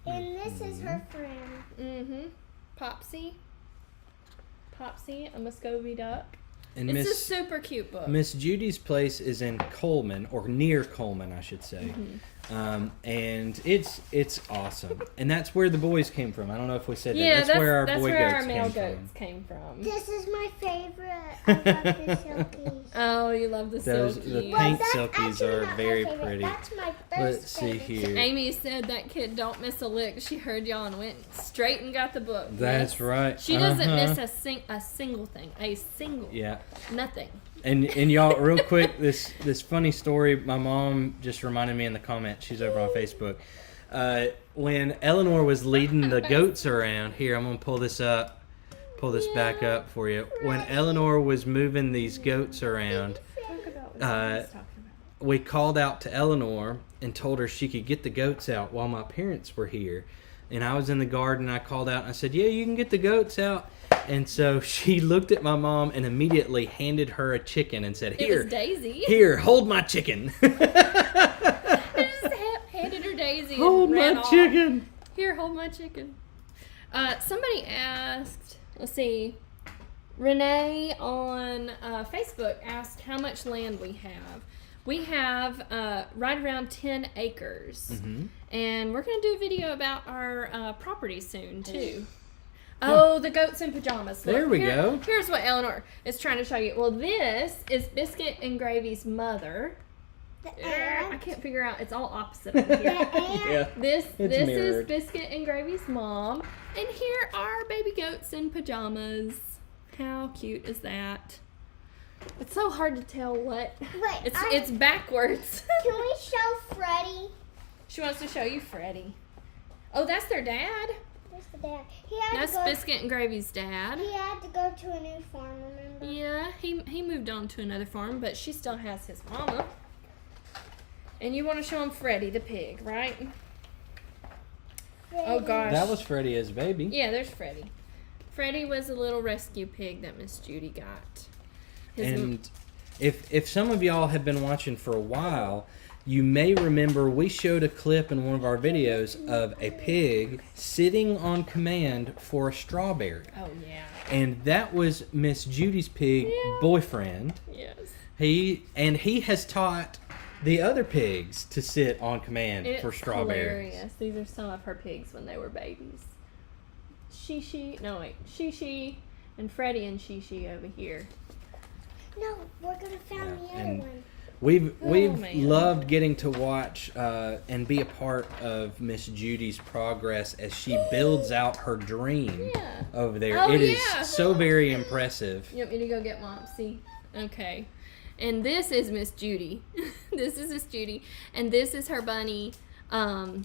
And this is her friend. Mm-hmm. Popsy, a Muscovy duck. And It's a super cute book. Miss Judy's place is in Coleman, or near Coleman, I should say. And it's awesome. And that's where the boys came from. I don't know if we said that. That's where our boy goats our male came goats from. came from. This is my favorite. I love the silkies. Oh, you love the Those silky. the Well, pink that's silkies actually are not my very favorite. pretty. That's my first Let's see favorite. here. Amy said that kid don't miss a lick. She heard y'all and went straight and got the book. That's Yes. right. She doesn't miss a single thing. A single. Yeah. Nothing. And y'all, real quick, this funny story. My mom just reminded me in the comments. She's over on Facebook. When Eleanor was leading the goats around, here I'm gonna pull this back up for you. When Eleanor was moving these goats around, Talk about what Amy's talking about. we called out to Eleanor and told her she could get the goats out while my parents were here. And I was in the garden. I called out and I said, "Yeah, you can get the goats out." And so she looked at my mom and immediately handed her a chicken and said, It "Here, was Daisy. here, hold my chicken." I just handed her Daisy Hold and ran my off. chicken. Here, hold my chicken. Somebody asked, let's see, Renee on Facebook asked how much land we have. We have right around 10 acres. And we're going to do a video about our property soon, too. Oh, the goats in pajamas. Look, There we go. Here's what Eleanor is trying to show you. Well, this is Biscuit and Gravy's mother. I can't figure out. It's all opposite over here. Yeah. This It's is mirrored. Biscuit and Gravy's mom, and here are baby goats in pajamas. How cute is that? It's so hard to tell what. Wait, It's backwards. Can we show Freddie? She wants to show you Freddie. Oh, that's their dad. Where's the dad? He had That's to go. Biscuit and Gravy's dad. He had to go to a new farm. Remember? Yeah, he moved on to another farm, but she still has his mama. And you want to show him Freddie the pig, right? Oh gosh. That was Freddie as a baby. Yeah, there's Freddie. Freddie was a little rescue pig that Miss Judy got. And if some of y'all have been watching for a while, you may remember we showed a clip in one of our videos of a pig sitting on command for a strawberry. Oh yeah. And that was Miss Judy's pig boyfriend. Yes. He has taught the other pigs to sit on command for strawberries. Hilarious. These are some of her pigs when they were babies. Shishi and Freddie and Shishi over here. No, we're gonna find the other and one. We've man. loved getting to watch and be a part of Miss Judy's progress as she builds out her dream Yeah. over there. Oh, It is yeah. so very impressive. You want me to go get Mopsy? Okay. And this is Miss Judy. This is Miss Judy. And this is her bunny. Oh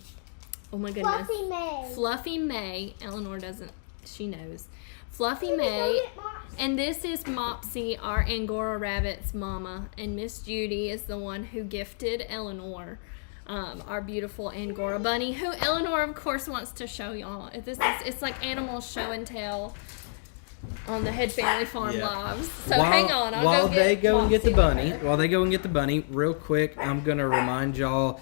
my goodness. Fluffy May. Fluffy May. Eleanor doesn't, she knows. Fluffy Can we go May. get Mops? And this is Mopsy, our Angora rabbit's mama. And Miss Judy is the one who gifted Eleanor our beautiful Angora bunny, who Eleanor, of course, wants to show y'all. It's like animal show and tell on the Head Family Farm Yeah. Lives. So hang on, while they go and get the Mopsy bunny, over there. while they go and get the bunny, real quick, I'm gonna remind y'all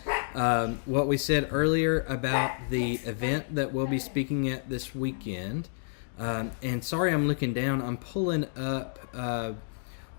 what we said earlier about the event that we'll be speaking at this weekend. And sorry, I'm looking down. I'm pulling up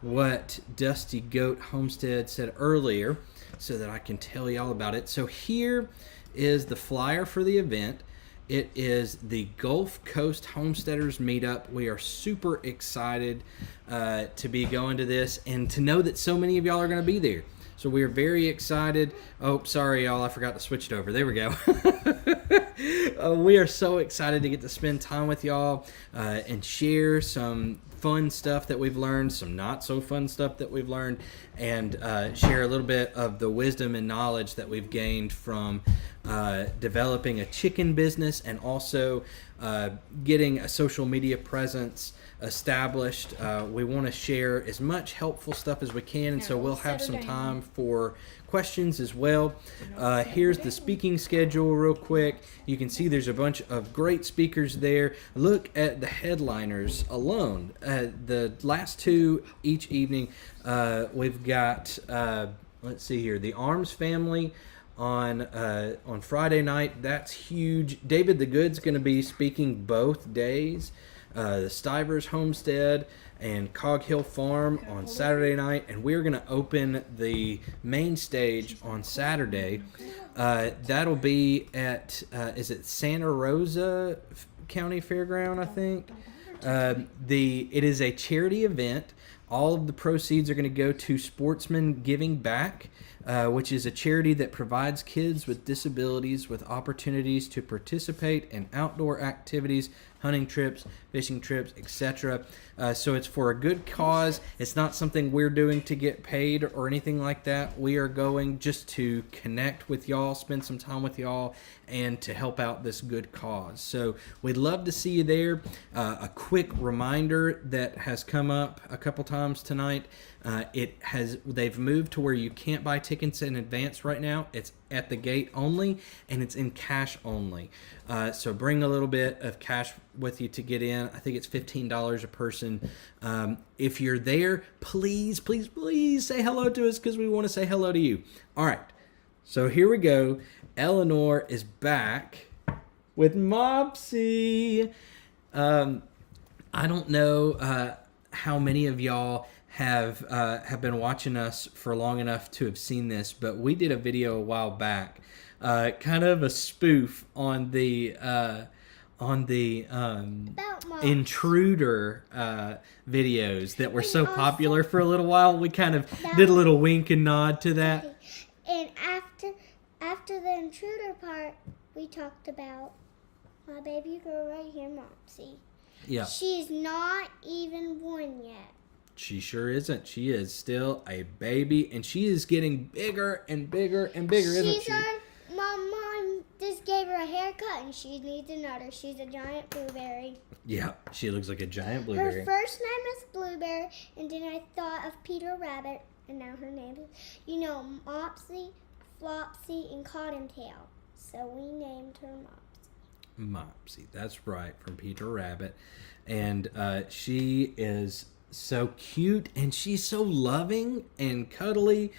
what Dusty Goat Homestead said earlier, so that I can tell y'all about it. So here is the flyer for the event. It is the Gulf Coast Homesteaders Meetup. We are super excited to be going to this and to know that so many of y'all are going to be there. So we are very excited. Oh, sorry, y'all. I forgot to switch it over. There we go. We are so excited to get to spend time with y'all and share some fun stuff that we've learned, some not so fun stuff that we've learned, and share a little bit of the wisdom and knowledge that we've gained from developing a chicken business and also getting a social media presence established. We want to share as much helpful stuff as we can, and so we'll have some time for questions as well. Here's the speaking schedule real quick. You can see there's a bunch of great speakers there. Look at the headliners alone. The last two each evening, we've got, let's see here, the Arms family on Friday night. That's huge. David the Good's going to be speaking both days. The Stivers Homestead and Cog Hill Farm on Saturday night, and we're going to open the main stage on Saturday. That'll be at is it Santa Rosa County Fairground, I think. It is a charity event. All of the proceeds are going to go to Sportsmen Giving Back, which is a charity that provides kids with disabilities with opportunities to participate in outdoor activities, hunting trips, fishing trips, etc. So it's for a good cause. It's not something we're doing to get paid or anything like that. We are going just to connect with y'all, spend some time with y'all, and to help out this good cause. So we'd love to see you there. A quick reminder that has come up a couple times tonight. They've moved to where you can't buy tickets in advance right now. It's at the gate only, and it's in cash only. So bring a little bit of cash with you to get in. I think it's $15 a person. If you're there, please, please, please say hello to us, because we want to say hello to you. All right. So here we go. Eleanor is back with Mopsy. I don't know how many of y'all have been watching us for long enough to have seen this, but we did a video a while back, kind of a spoof on the intruder videos that were so popular for a little while. We kind of did a little wink and nod to that. And after the intruder part, we talked about my baby girl right here, Mopsy. Yeah. She's not even 1 yet. She sure isn't. She is still a baby, and she is getting bigger and bigger and bigger, isn't she? My mom just gave her a haircut, and she needs another. She's a giant blueberry. Yeah, she looks like a giant blueberry. Her first name is Blueberry, and then I thought of Peter Rabbit, and now her name is, Mopsy, Flopsy, and Cottontail. So we named her Mopsy. Mopsy, that's right, from Peter Rabbit. And she is so cute, and she's so loving and cuddly,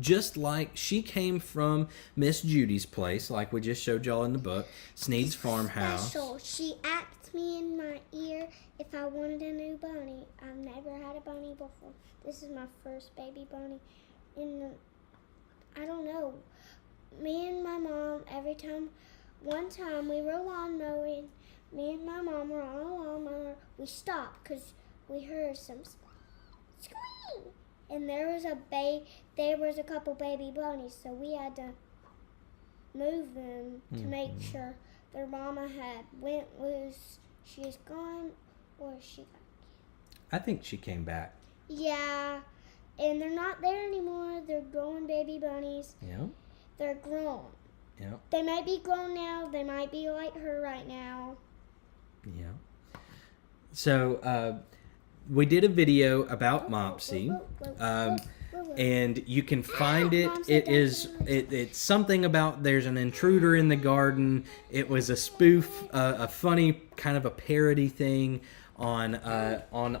just like she came from Miss Judy's place, like we just showed y'all in the book, Sneed's Farmhouse. Special. She asked me in my ear if I wanted a new bunny. I've never had a bunny before. This is my first baby bunny. And I don't know. Me and my mom, one time we were lawn mowing, me and my mom were on a lawnmower. We stopped because we heard some scream, and there was a couple baby bunnies, so we had to move them to make sure their mama was gone, or she got. I think she came back. Yeah, and they're not there anymore. They're grown baby bunnies. Yeah. They're grown. Yeah. They might be grown now. They might be like her right now. Yeah. So, we did a video about Mopsy, and you can find it. It's something about there's an intruder in the garden. It was a spoof, a funny kind of a parody thing on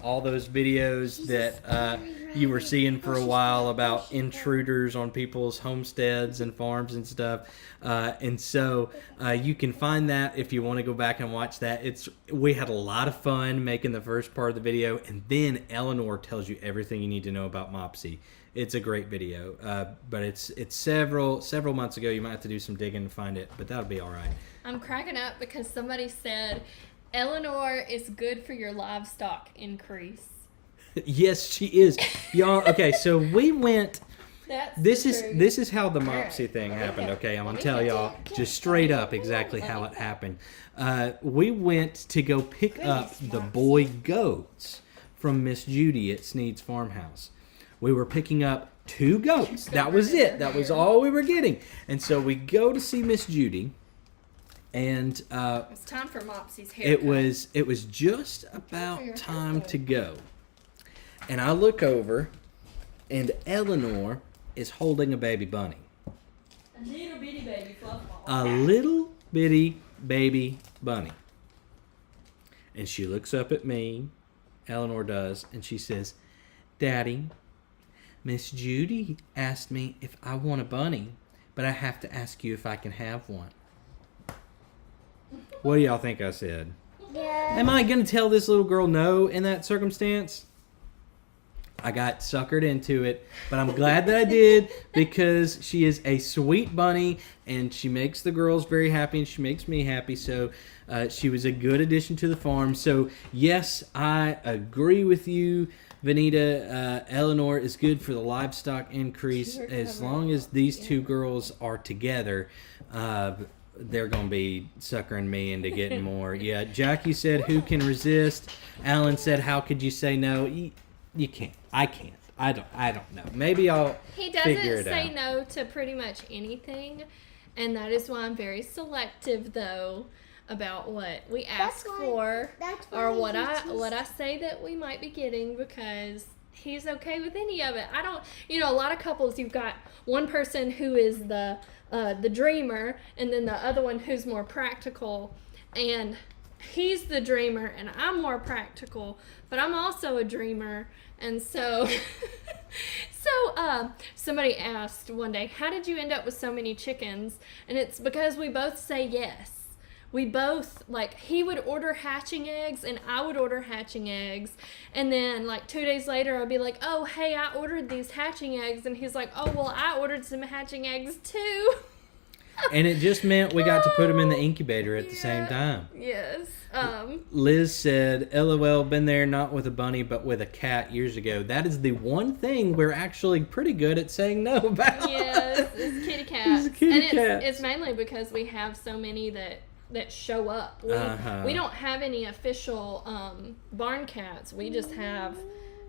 all those videos that you were seeing for a while about intruders on people's homesteads and farms and stuff. And so you can find that if you want to go back and watch that. We had a lot of fun making the first part of the video, and then Eleanor tells you everything you need to know about Mopsy. It's a great video, but it's several months ago. You might have to do some digging to find it, but that'll be all right. I'm cracking up because somebody said Eleanor is good for your livestock increase. Yes, she is, y'all. Okay, so we went. This true. is how the Mopsy thing happened. Okay, I'm gonna tell y'all just straight up exactly how it happened. We went to go pick up the boy goats from Miss Judy at Sneed's Farmhouse. We were picking up 2 goats. That was it. That was all we were getting. And so we go to see Miss Judy, And It's time for Mopsy's haircut. it was just about time to go. And I look over, and Eleanor is holding a baby bunny. A little bitty baby fluff ball. A little bitty baby bunny. And she looks up at me, Eleanor does, and she says, Daddy, Miss Judy asked me if I want a bunny, but I have to ask you if I can have one. What do y'all think I said? Yeah. Am I going to tell this little girl no in that circumstance? I got suckered into it, but I'm glad that I did because she is a sweet bunny and she makes the girls very happy and she makes me happy. So she was a good addition to the farm. So yes, I agree with you, Vanita. Eleanor is good for the livestock increase as long as these two girls are together. They're going to be suckering me into getting more. Yeah, Jackie said, who can resist? Alan said, how could you say no? You can't. I can't. I don't know. Maybe I'll figure it out. He doesn't say no to pretty much anything, and that is why I'm very selective, though, about what we ask for or what I say that we might be getting, because he's okay with any of it. I don't. You know, a lot of couples, you've got one person who is the dreamer, and then the other one who's more practical, and he's the dreamer and I'm more practical, but I'm also a dreamer. And so somebody asked one day, how did you end up with so many chickens? And it's because we both say yes. We both, like, he would order hatching eggs and I would order hatching eggs. And then, like, 2 days later, I'd be like, oh, hey, I ordered these hatching eggs. And he's like, oh, well, I ordered some hatching eggs too. And it just meant we got to put them in the incubator at the same time. Yes. Liz said, LOL, been there, not with a bunny, but with a cat years ago. That is the one thing we're actually pretty good at saying no about. Yes, it's kitty cats. It's mainly because we have so many that show up. We don't have any official barn cats. We just have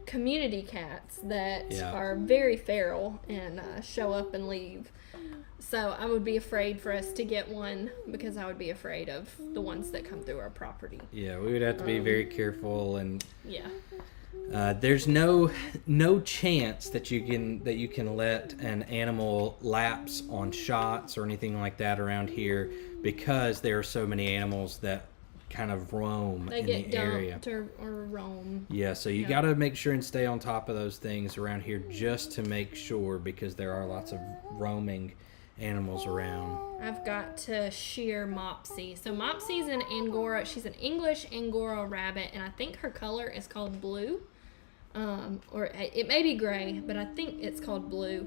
community cats that are very feral and show up and leave. So I would be afraid for us to get one because I would be afraid of the ones that come through our property. Yeah, we would have to be very careful, and yeah. There's no chance that you can let an animal lapse on shots or anything like that around here, because there are so many animals that kind of roam in the area. Or roam. Yeah, so you got to make sure and stay on top of those things around here just to make sure, because there are lots of roaming animals around. I've got to shear Mopsy. So Mopsy's an Angora. She's an English Angora rabbit, and I think her color is called blue. Or it may be gray, but I think it's called blue.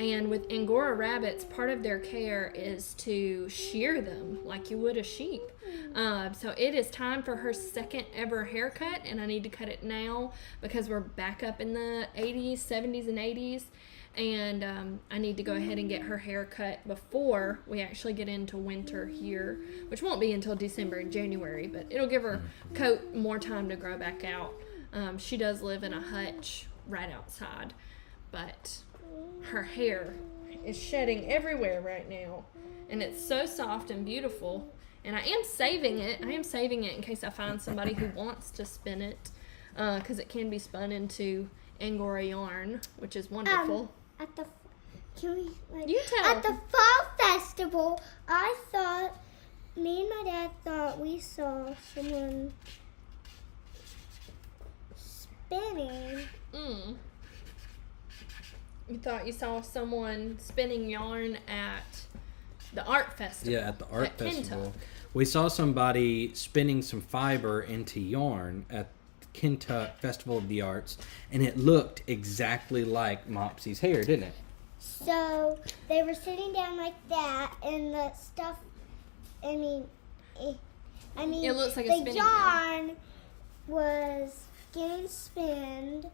And with Angora rabbits, part of their care is to shear them like you would a sheep. So it is time for her second ever haircut, and I need to cut it now because we're back up in the 80s, 70s, and 80s. And I need to go ahead and get her hair cut before we actually get into winter here, which won't be until December and January, but it'll give her coat more time to grow back out. She does live in a hutch right outside, but her hair is shedding everywhere right now, and it's so soft and beautiful. And I am saving it. In case I find somebody who wants to spin it, because it can be spun into Angora yarn, which is wonderful. You tell. At the fall festival, me and my dad thought we saw someone spinning. You thought you saw someone spinning yarn at the art festival? Yeah, at the art festival. Kentuck. We saw somebody spinning some fiber into yarn at Kentuck Festival of the Arts, and it looked exactly like Mopsy's hair, didn't it? So they were sitting down like that, and the stuff. It looks like a the spinning yarn was getting spinned,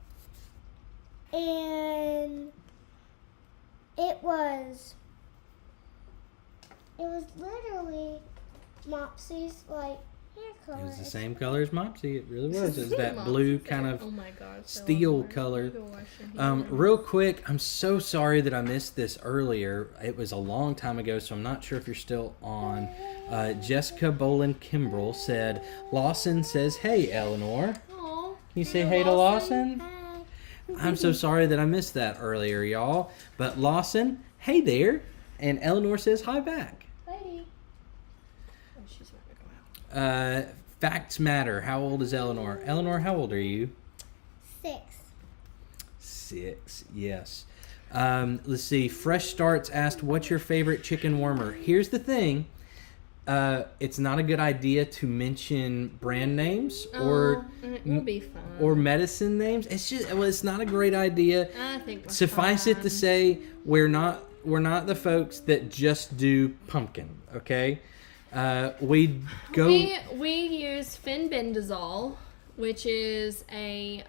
and it was literally Mopsy's like hair color. It was the same color as Mopsy. It really was. It was that blue kind of Oh my God. steel color. Real quick, I'm so sorry that I missed this earlier. It was a long time ago, so I'm not sure if you're still on. Jessica Bolin Kimbrell said, Lawson says, hey, Eleanor. Aw, Can you say hey to Lawson? Hi. I'm so sorry that I missed that earlier, y'all. But Lawson, hey there. And Eleanor says hi back. lady. Oh, she's about to go out. Facts matter. How old is Eleanor? Eleanor, how old are you? 6. 6, yes. Let's see. Fresh Starts asked, what's your favorite chicken warmer? Here's the thing. It's not a good idea to mention brand names or it will be fun. or medicine names. It's not a great idea. I think we're Suffice it to fine. say, we're not the folks that just do pumpkin. Okay, we go. We use fenbendazole, which is a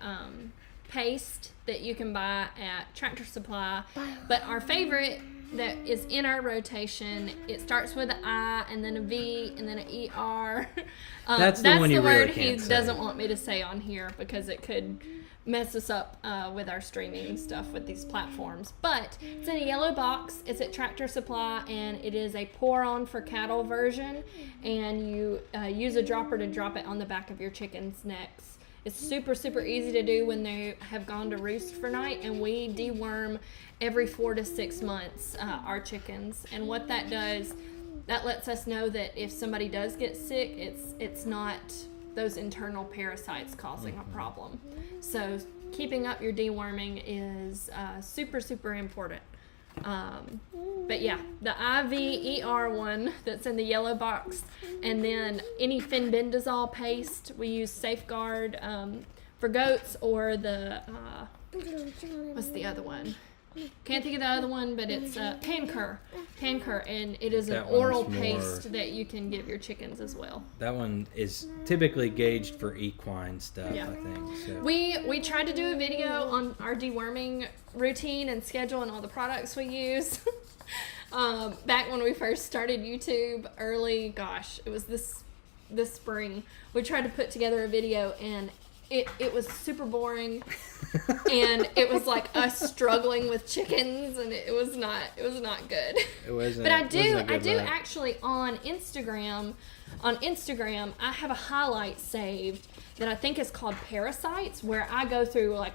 paste that you can buy at Tractor Supply. But our favorite that is in our rotation, it starts with an I and then a V and then an ER. That's the one you word really he can't say. doesn't want me to say on here because it could mess us up with our streaming stuff with these platforms. But it's in a yellow box. It's at Tractor Supply, and it is a pour-on for cattle version. And you use a dropper to drop it on the back of your chicken's necks. It's super, super easy to do when they have gone to roost for night, and we deworm every 4 to 6 months our chickens. And what that does, that lets us know that if somebody does get sick, it's not those internal parasites causing a problem. So keeping up your deworming is super, super important. But yeah, the IVER one that's in the yellow box, and then any fenbendazole paste, we use Safeguard for goats, or the what's the other one? Can't think of the other one, but it's Pancur, and it is an That oral one's paste that you can give your chickens as well. That one is typically gauged for equine stuff, Yeah. I think. So. We tried to do a video on our deworming routine and schedule and all the products we use. Back when we first started YouTube early, it was this spring. We tried to put together a video, and it was super boring. And it was like us struggling with chickens, and it was not good. It wasn't. But I wasn't a good do look. actually on Instagram, I have a highlight saved that I think is called Parasites, where I go through like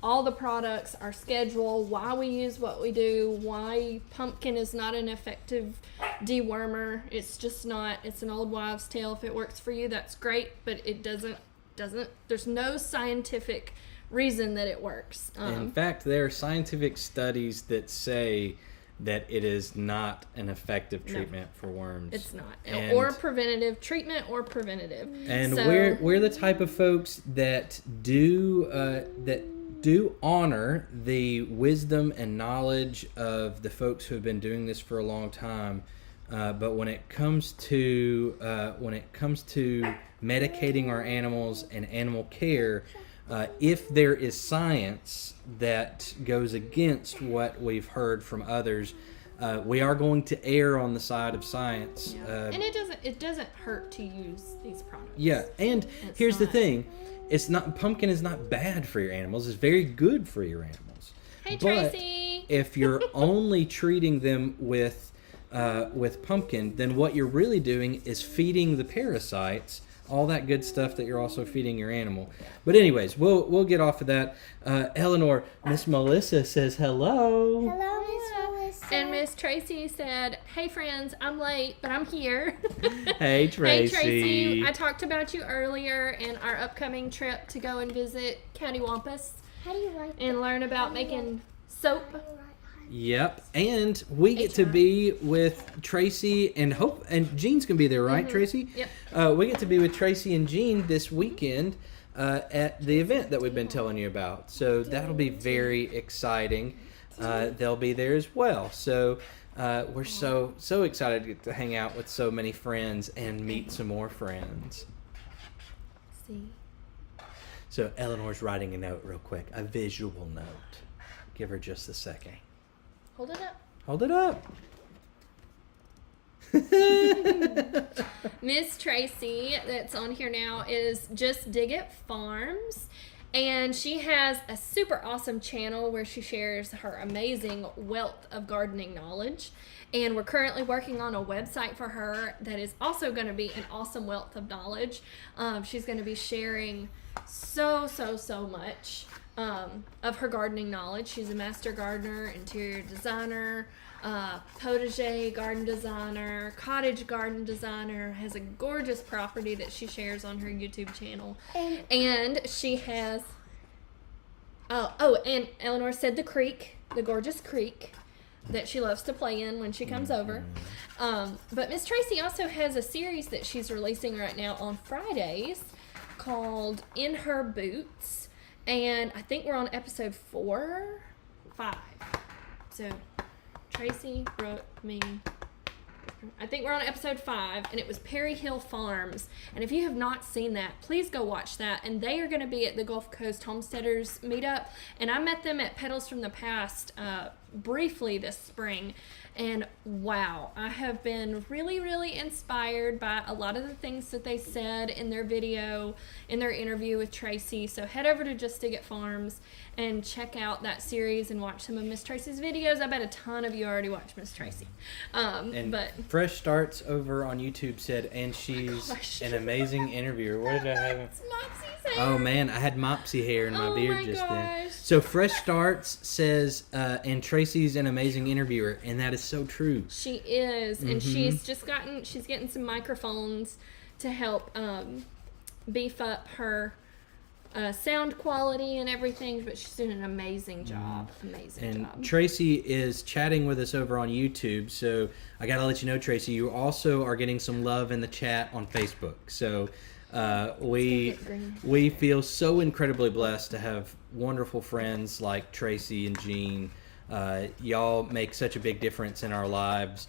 all the products, our schedule, why we use what we do, why pumpkin is not an effective dewormer. It's just not. It's an old wives' tale. If it works for you, that's great, but it doesn't. There's no scientific reason that it works. In fact, there are scientific studies that say that it is not an effective treatment for worms. It's not, And- or preventative treatment, or preventative. And So- we're the type of folks that do honor the wisdom and knowledge of the folks who have been doing this for a long time. But when it comes to medicating our animals and animal care, if there is science that goes against what we've heard from others, we are going to err on the side of science. And it doesn't hurt to use these products. Yeah, and It's here's the not. thing: pumpkin is not bad for your animals. It's very good for your animals. Hey, But Tracy. if you're only treating them with pumpkin, then what you're really doing is feeding the parasites all that good stuff that you're also feeding your animal. But anyways, we'll get off of that. Eleanor, Miss Melissa says hello. Hello, Miss Melissa. And Miss Tracy said, "Hey friends, I'm late, but I'm here." Hey Tracy. Hey Tracy, I talked about you earlier in our upcoming trip to go and visit County Wampus How do you write and learn about making soap. Yep, and we get to be with Tracy and Jean's gonna be there, right, Tracy? Yep. We get to be with Tracy and Jean this weekend at the event that we've been telling you about. So that'll be very exciting. They'll be there as well. So we're so excited to get to hang out with so many friends and meet some more friends. See. So Eleanor's writing a note real quick, a visual note. Give her just a second. Hold it up. Hold it up. Miss Tracy, that's on here now, is Just Dig It Farms. And she has a super awesome channel where she shares her amazing wealth of gardening knowledge. And we're currently working on a website for her that is also going to be an awesome wealth of knowledge. She's going to be sharing so much of her gardening knowledge. She's a master gardener, interior designer, potager garden designer, cottage garden designer, has a gorgeous property that she shares on her YouTube channel. And she has, and Eleanor said the creek, the gorgeous creek that she loves to play in when she comes over. But Miss Tracy also has a series that she's releasing right now on Fridays called In Her Boots. And I think we're on episode 5. So Tracy wrote me, I think we're on episode 5, and it was Perry Hill Farms. And if you have not seen that, please go watch that. And they are going to be at the Gulf Coast Homesteaders meetup. And I met them at Petals from the Past briefly this spring. And wow, I have been really inspired by a lot of the things that they said in their video, in their interview with Tracy. So head over to Just Dig It Farms and check out that series and watch some of Miss Tracy's videos. I bet a ton of you already watch Miss Tracy. But Fresh Starts over on YouTube said, and she's an amazing interviewer. What did I have? It's Mopsy's hair. Oh man, I had Mopsy hair in my beard just then. gosh. So Fresh Starts says, and Tracy's an amazing interviewer, and that is so true. She is, and she's getting some microphones to help beef up her sound quality and everything, but she's doing an amazing job. And Tracy is chatting with us over on YouTube, so I gotta let you know, Tracy, you also are getting some love in the chat on Facebook. So we feel so incredibly blessed to have wonderful friends like Tracy and Jean. Y'all make such a big difference in our lives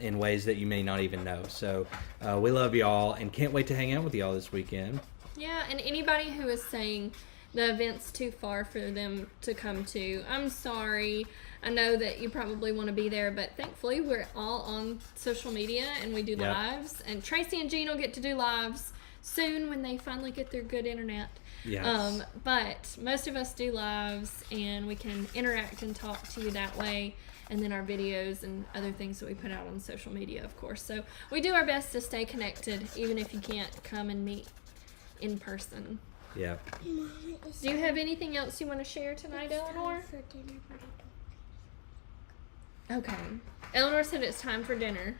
in ways that you may not even know. So we love y'all and can't wait to hang out with y'all this weekend. Yeah, and anybody who is saying the event's too far for them to come to, I'm sorry. I know that you probably want to be there, but thankfully we're all on social media and we do lives. And Tracy and Jean will get to do lives soon when they finally get their good internet. Yes. But most of us do lives, and we can interact and talk to you that way. And then our videos and other things that we put out on social media, of course. So we do our best to stay connected, even if you can't come and meet in person. Yeah. Do you have anything else you want to share tonight, Eleanor? Okay. Eleanor said it's time for dinner.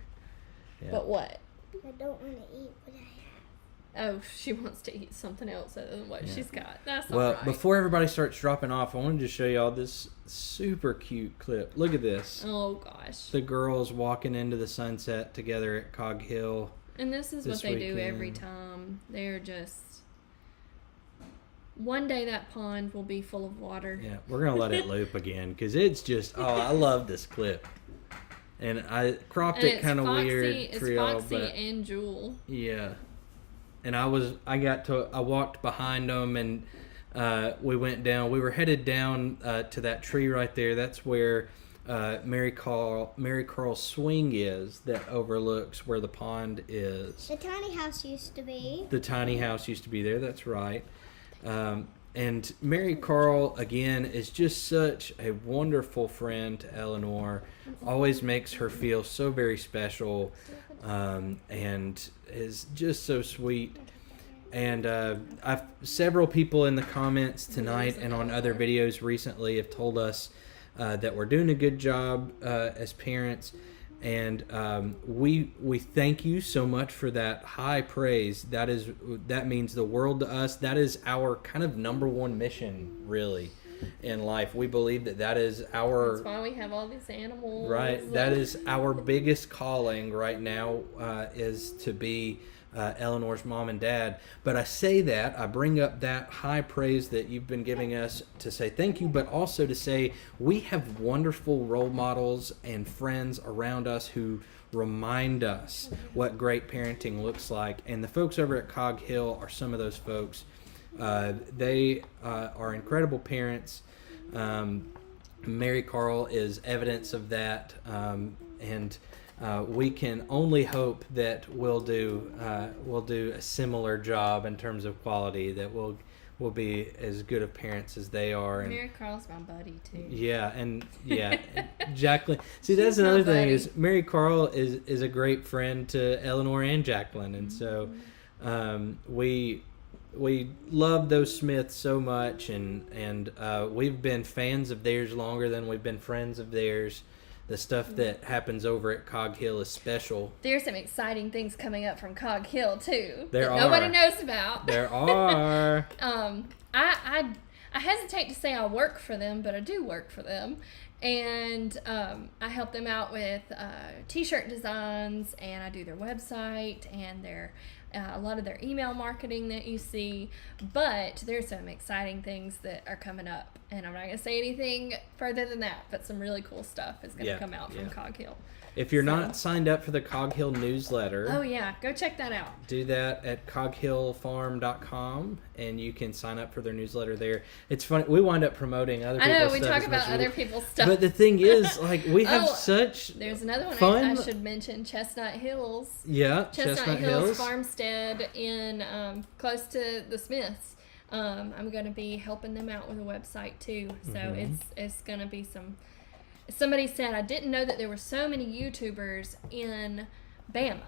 Yeah. But what? I don't want to eat what I have. Oh, she wants to eat something else other than what she's got. That's Well, all right. before everybody starts dropping off, I wanted to show y'all this super cute clip. Look at this. Oh, gosh. The girls walking into the sunset together at Cog Hill. And this is what they do every time. They're just... One day that pond will be full of water. Yeah, we're going to let it loop again because it's just... Oh, I love this clip. And I cropped And it kind of weird It's for y'all. Foxy But and Jewel. yeah. And I walked behind them and we went down. We were headed down to that tree right there. That's where Mary Carl's swing is that overlooks where the pond is. The tiny house used to be. The tiny house used to be there. That's right. And Mary Carl, again, is just such a wonderful friend to Eleanor. Always makes her feel so very special and is just so sweet. And several people in the comments tonight and on other videos recently have told us that we're doing a good job as parents. And we thank you so much for that high praise. That means the world to us. That is our kind of number one mission, really, in life. We believe that is our... That's why we have all these animals. Right. That is our biggest calling right now, is to be Eleanor's mom and dad. But I say that, I bring up that high praise that you've been giving us to say thank you, but also to say we have wonderful role models and friends around us who remind us what great parenting looks like. And the folks over at Cog Hill are some of those folks. They are incredible parents. Mary Carl is evidence of that. And we can only hope that we'll do a similar job in terms of quality. That we'll be as good of parents as they are. And Mary Carl's my buddy too. yeah, Jaclyn. See, that's She's my another thing buddy. is Mary Carl is a great friend to Eleanor and Jaclyn, and so we love those Smiths so much, and we've been fans of theirs longer than we've been friends of theirs. The stuff that happens over at Cog Hill is special. There's some exciting things coming up from Cog Hill too There that are. nobody knows about. There are. I hesitate to say I work for them, but I do work for them, and I help them out with T-shirt designs, and I do their website and their a lot of their email marketing that you see. But there's some exciting things that are coming up, and I'm not going to say anything further than that, but some really cool stuff is going to come out from Cog Hill. If you're not signed up for the Cog Hill newsletter, Oh yeah, go check that out. do that at coghillfarm.com, and you can sign up for their newsletter there. It's funny, we wind up promoting other I people's know, stuff. we talk as much about as other people's stuff. But the thing is, like, we have such There's another one fun. I should mention, Chestnut Hills. Chestnut Hills. Farmstead in close to the Smiths. I'm going to be helping them out with a website too. So it's going to be some. Somebody said, I didn't know that there were so many YouTubers in Alabama.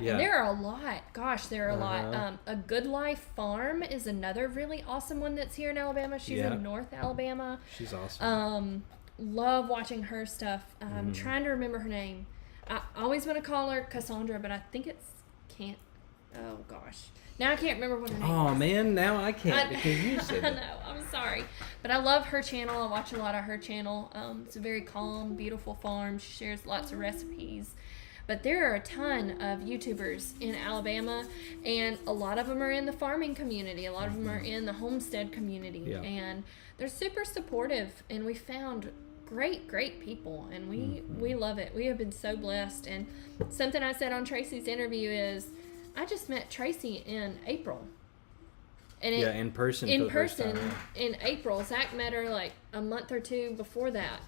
Yeah. And there are a lot. Gosh, there are a lot. A Good Life Farm is another really awesome one that's here in Alabama. She's in North Alabama. She's awesome. Love watching her stuff. I'm trying to remember her name. I always want to call her Cassandra, but I think it's can't. Oh gosh, now I can't remember what her name is. Oh man, now I can't because you said I it. know. I'm sorry, but I love her channel. I watch a lot of her channel. It's a very calm, beautiful farm. She shares lots of recipes. But there are a ton of YouTubers in Alabama, and a lot of them are in the farming community. A lot of them are in the homestead community, and they're super supportive. And we found great people, and we love it. We have been so blessed. And something I said on Tracy's interview is, I just met Tracy in April. And in person. In for the first person time. in April. Zach met her like a month or two before that,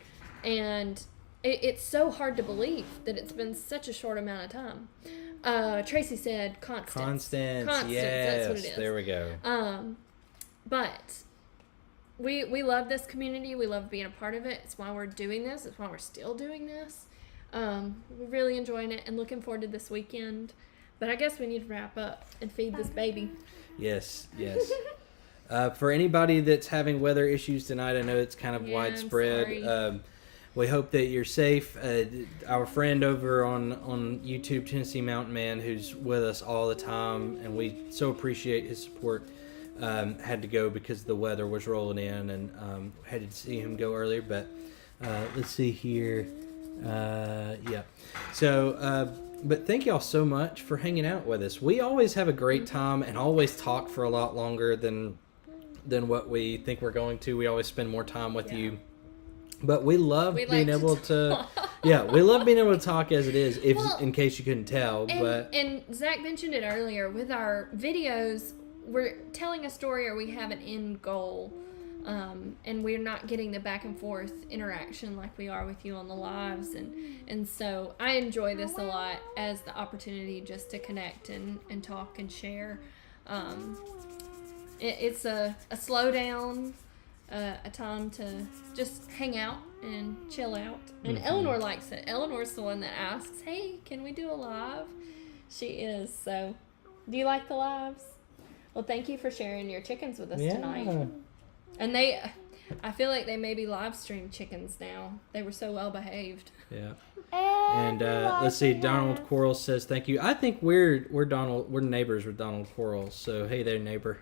and it's so hard to believe that it's been such a short amount of time. Tracy said Constance, yes, that's what it is. There we go. But we love this community. We love being a part of it. It's why we're doing this. It's why we're still doing this. We're really enjoying it and looking forward to this weekend. But I guess we need to wrap up and feed this baby. Yes. For anybody that's having weather issues tonight, I know it's kind of widespread. We hope that you're safe. Our friend over on YouTube, Tennessee Mountain Man, who's with us all the time, and we so appreciate his support, had to go because the weather was rolling in, and had to see him go earlier. But let's see here. So, but thank y'all so much for hanging out with us. We always have a great time and always talk for a lot longer than what we think we're going to. We always spend more time with you. But we love being able to we love being able to talk as it is, in case you couldn't tell. And Zach mentioned it earlier, with our videos, we're telling a story, or we have an end goal, and we're not getting the back and forth interaction like we are with you on the lives, and so I enjoy this a lot as the opportunity just to connect and talk and share. It's a slow down, a time to just hang out and chill out. And Eleanor likes it. Eleanor's the one that asks, hey, can we do a live? She is. So, do you like the lives? Well, thank you for sharing your chickens with us tonight. And I feel like they may be live stream chickens now. They were so well behaved. Yeah. And let's see, Donald Quarles says thank you. I think we're neighbors with Donald Quarles. So hey there, neighbor.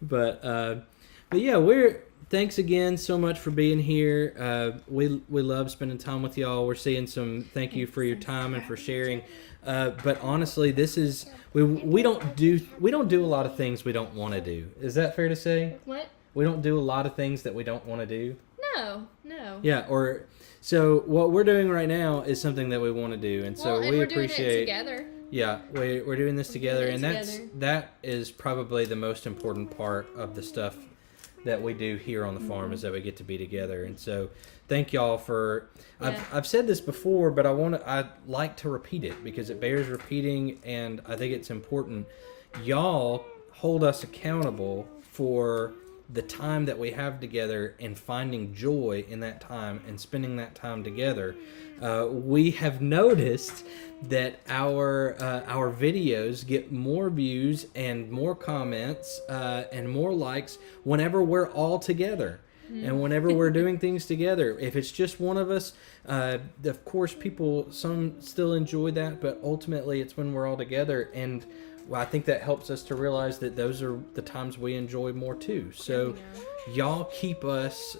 But yeah, thanks again so much for being here. We love spending time with y'all. We're seeing some thank you for your time and for sharing. But honestly, this is we don't do a lot of things we don't want to do. Is that fair to say? What? We don't do a lot of things that we don't want to do. No. Yeah, so what we're doing right now is something that we want to do, and so we appreciate. Doing it together. Yeah, we're doing this together, and that is probably the most important part of the stuff that we do here on the farm, is that we get to be together. And so thank y'all for. Yeah. I've said this before, but I like to repeat it because it bears repeating, and I think it's important. Y'all hold us accountable for the time that we have together and finding joy in that time and spending that time together. We have noticed that our videos get more views and more comments and more likes whenever we're all together. And whenever we're doing things together. If it's just one of us, of course some still enjoy that, but ultimately it's when we're all together. And I think that helps us to realize that those are the times we enjoy more too. So y'all keep us,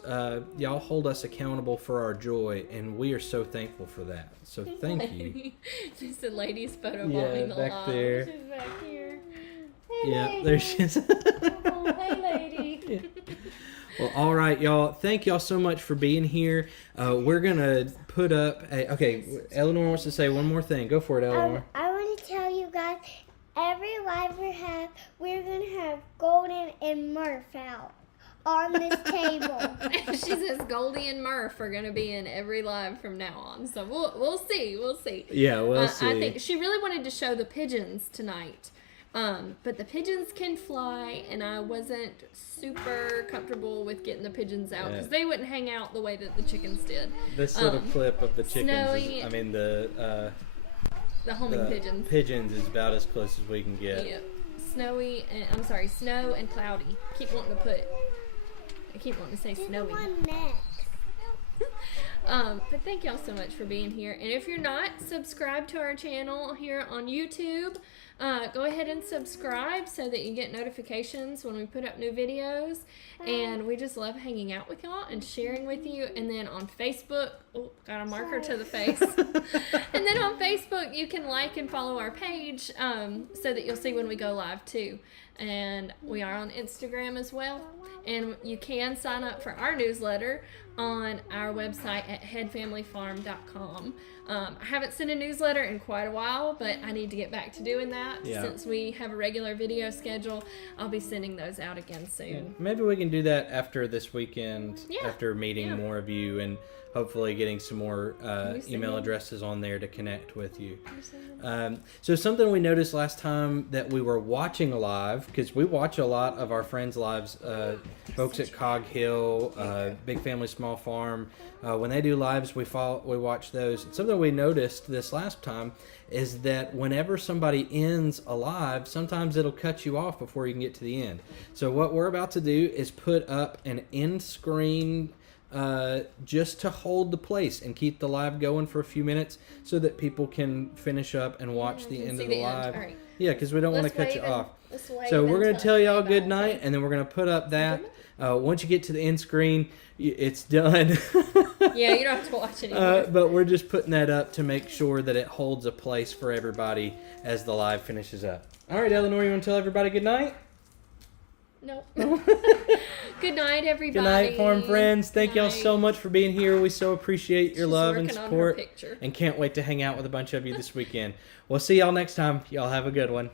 y'all hold us accountable for our joy, and we are so thankful for that. So thank you. Just a lady's photo Yeah, bombing the back live. there. She's back here. Hey, Yeah, lady. there she is. Oh, hey, lady. Yeah. Well, all right, y'all. Thank y'all so much for being here. We're going to put up okay, Eleanor wants to say one more thing. Go for it, Eleanor. I want to tell you guys, every live we're going to have Golden and Murph out on this table. She says Goldie and Murph are going to be in every live from now on. So we'll see. Yeah, we'll see. I think she really wanted to show the pigeons tonight. But the pigeons can fly, and I wasn't super comfortable with getting the pigeons out because they wouldn't hang out the way that the chickens did. This little clip of the chickens, Snowy- the homing pigeons. Pigeons is about as close as we can get. Yep. Snow and cloudy. I keep wanting to say snowy. One next. But thank y'all so much for being here. And if you're not subscribed to our channel here on YouTube, go ahead and subscribe so that you get notifications when we put up new videos. And we just love hanging out with y'all and sharing with you. And then on Facebook, got a marker to the face. And then on Facebook, you can like and follow our page so that you'll see when we go live too. And we are on Instagram as well. And you can sign up for our newsletter on our website at headfamilyfarm.com. I haven't sent a newsletter in quite a while, but I need to get back to doing that. Yeah. Since we have a regular video schedule, I'll be sending those out again soon. Maybe we can do that after this weekend, Yeah. after meeting more of you and hopefully getting some more email addresses on there to connect with you. So something we noticed last time that we were watching live, because we watch a lot of our friends' lives, folks at Cog Hill, Big Family Small Farm, when they do lives, we watch those. Something we noticed this last time is that whenever somebody ends a live, sometimes it'll cut you off before you can get to the end. So what we're about to do is put up an end screen just to hold the place and keep the live going for a few minutes so that people can finish up and watch the end of the live. All right. Yeah, because we don't want to cut you off. Let's wave So we're and going to tell y'all good everybody. night, and then we're going to put up that. Once you get to the end screen, it's done. Yeah, you don't have to watch anymore. But we're just putting that up to make sure that it holds a place for everybody as the live finishes up. All right, Eleanor, you want to tell everybody good night? Nope. Good night, everybody. Good night, farm friends. Thank y'all Night. so much for being here. We so appreciate your She's love and working on her support, picture. and can't wait to hang out with a bunch of you this weekend. We'll see y'all next time. Y'all have a good one.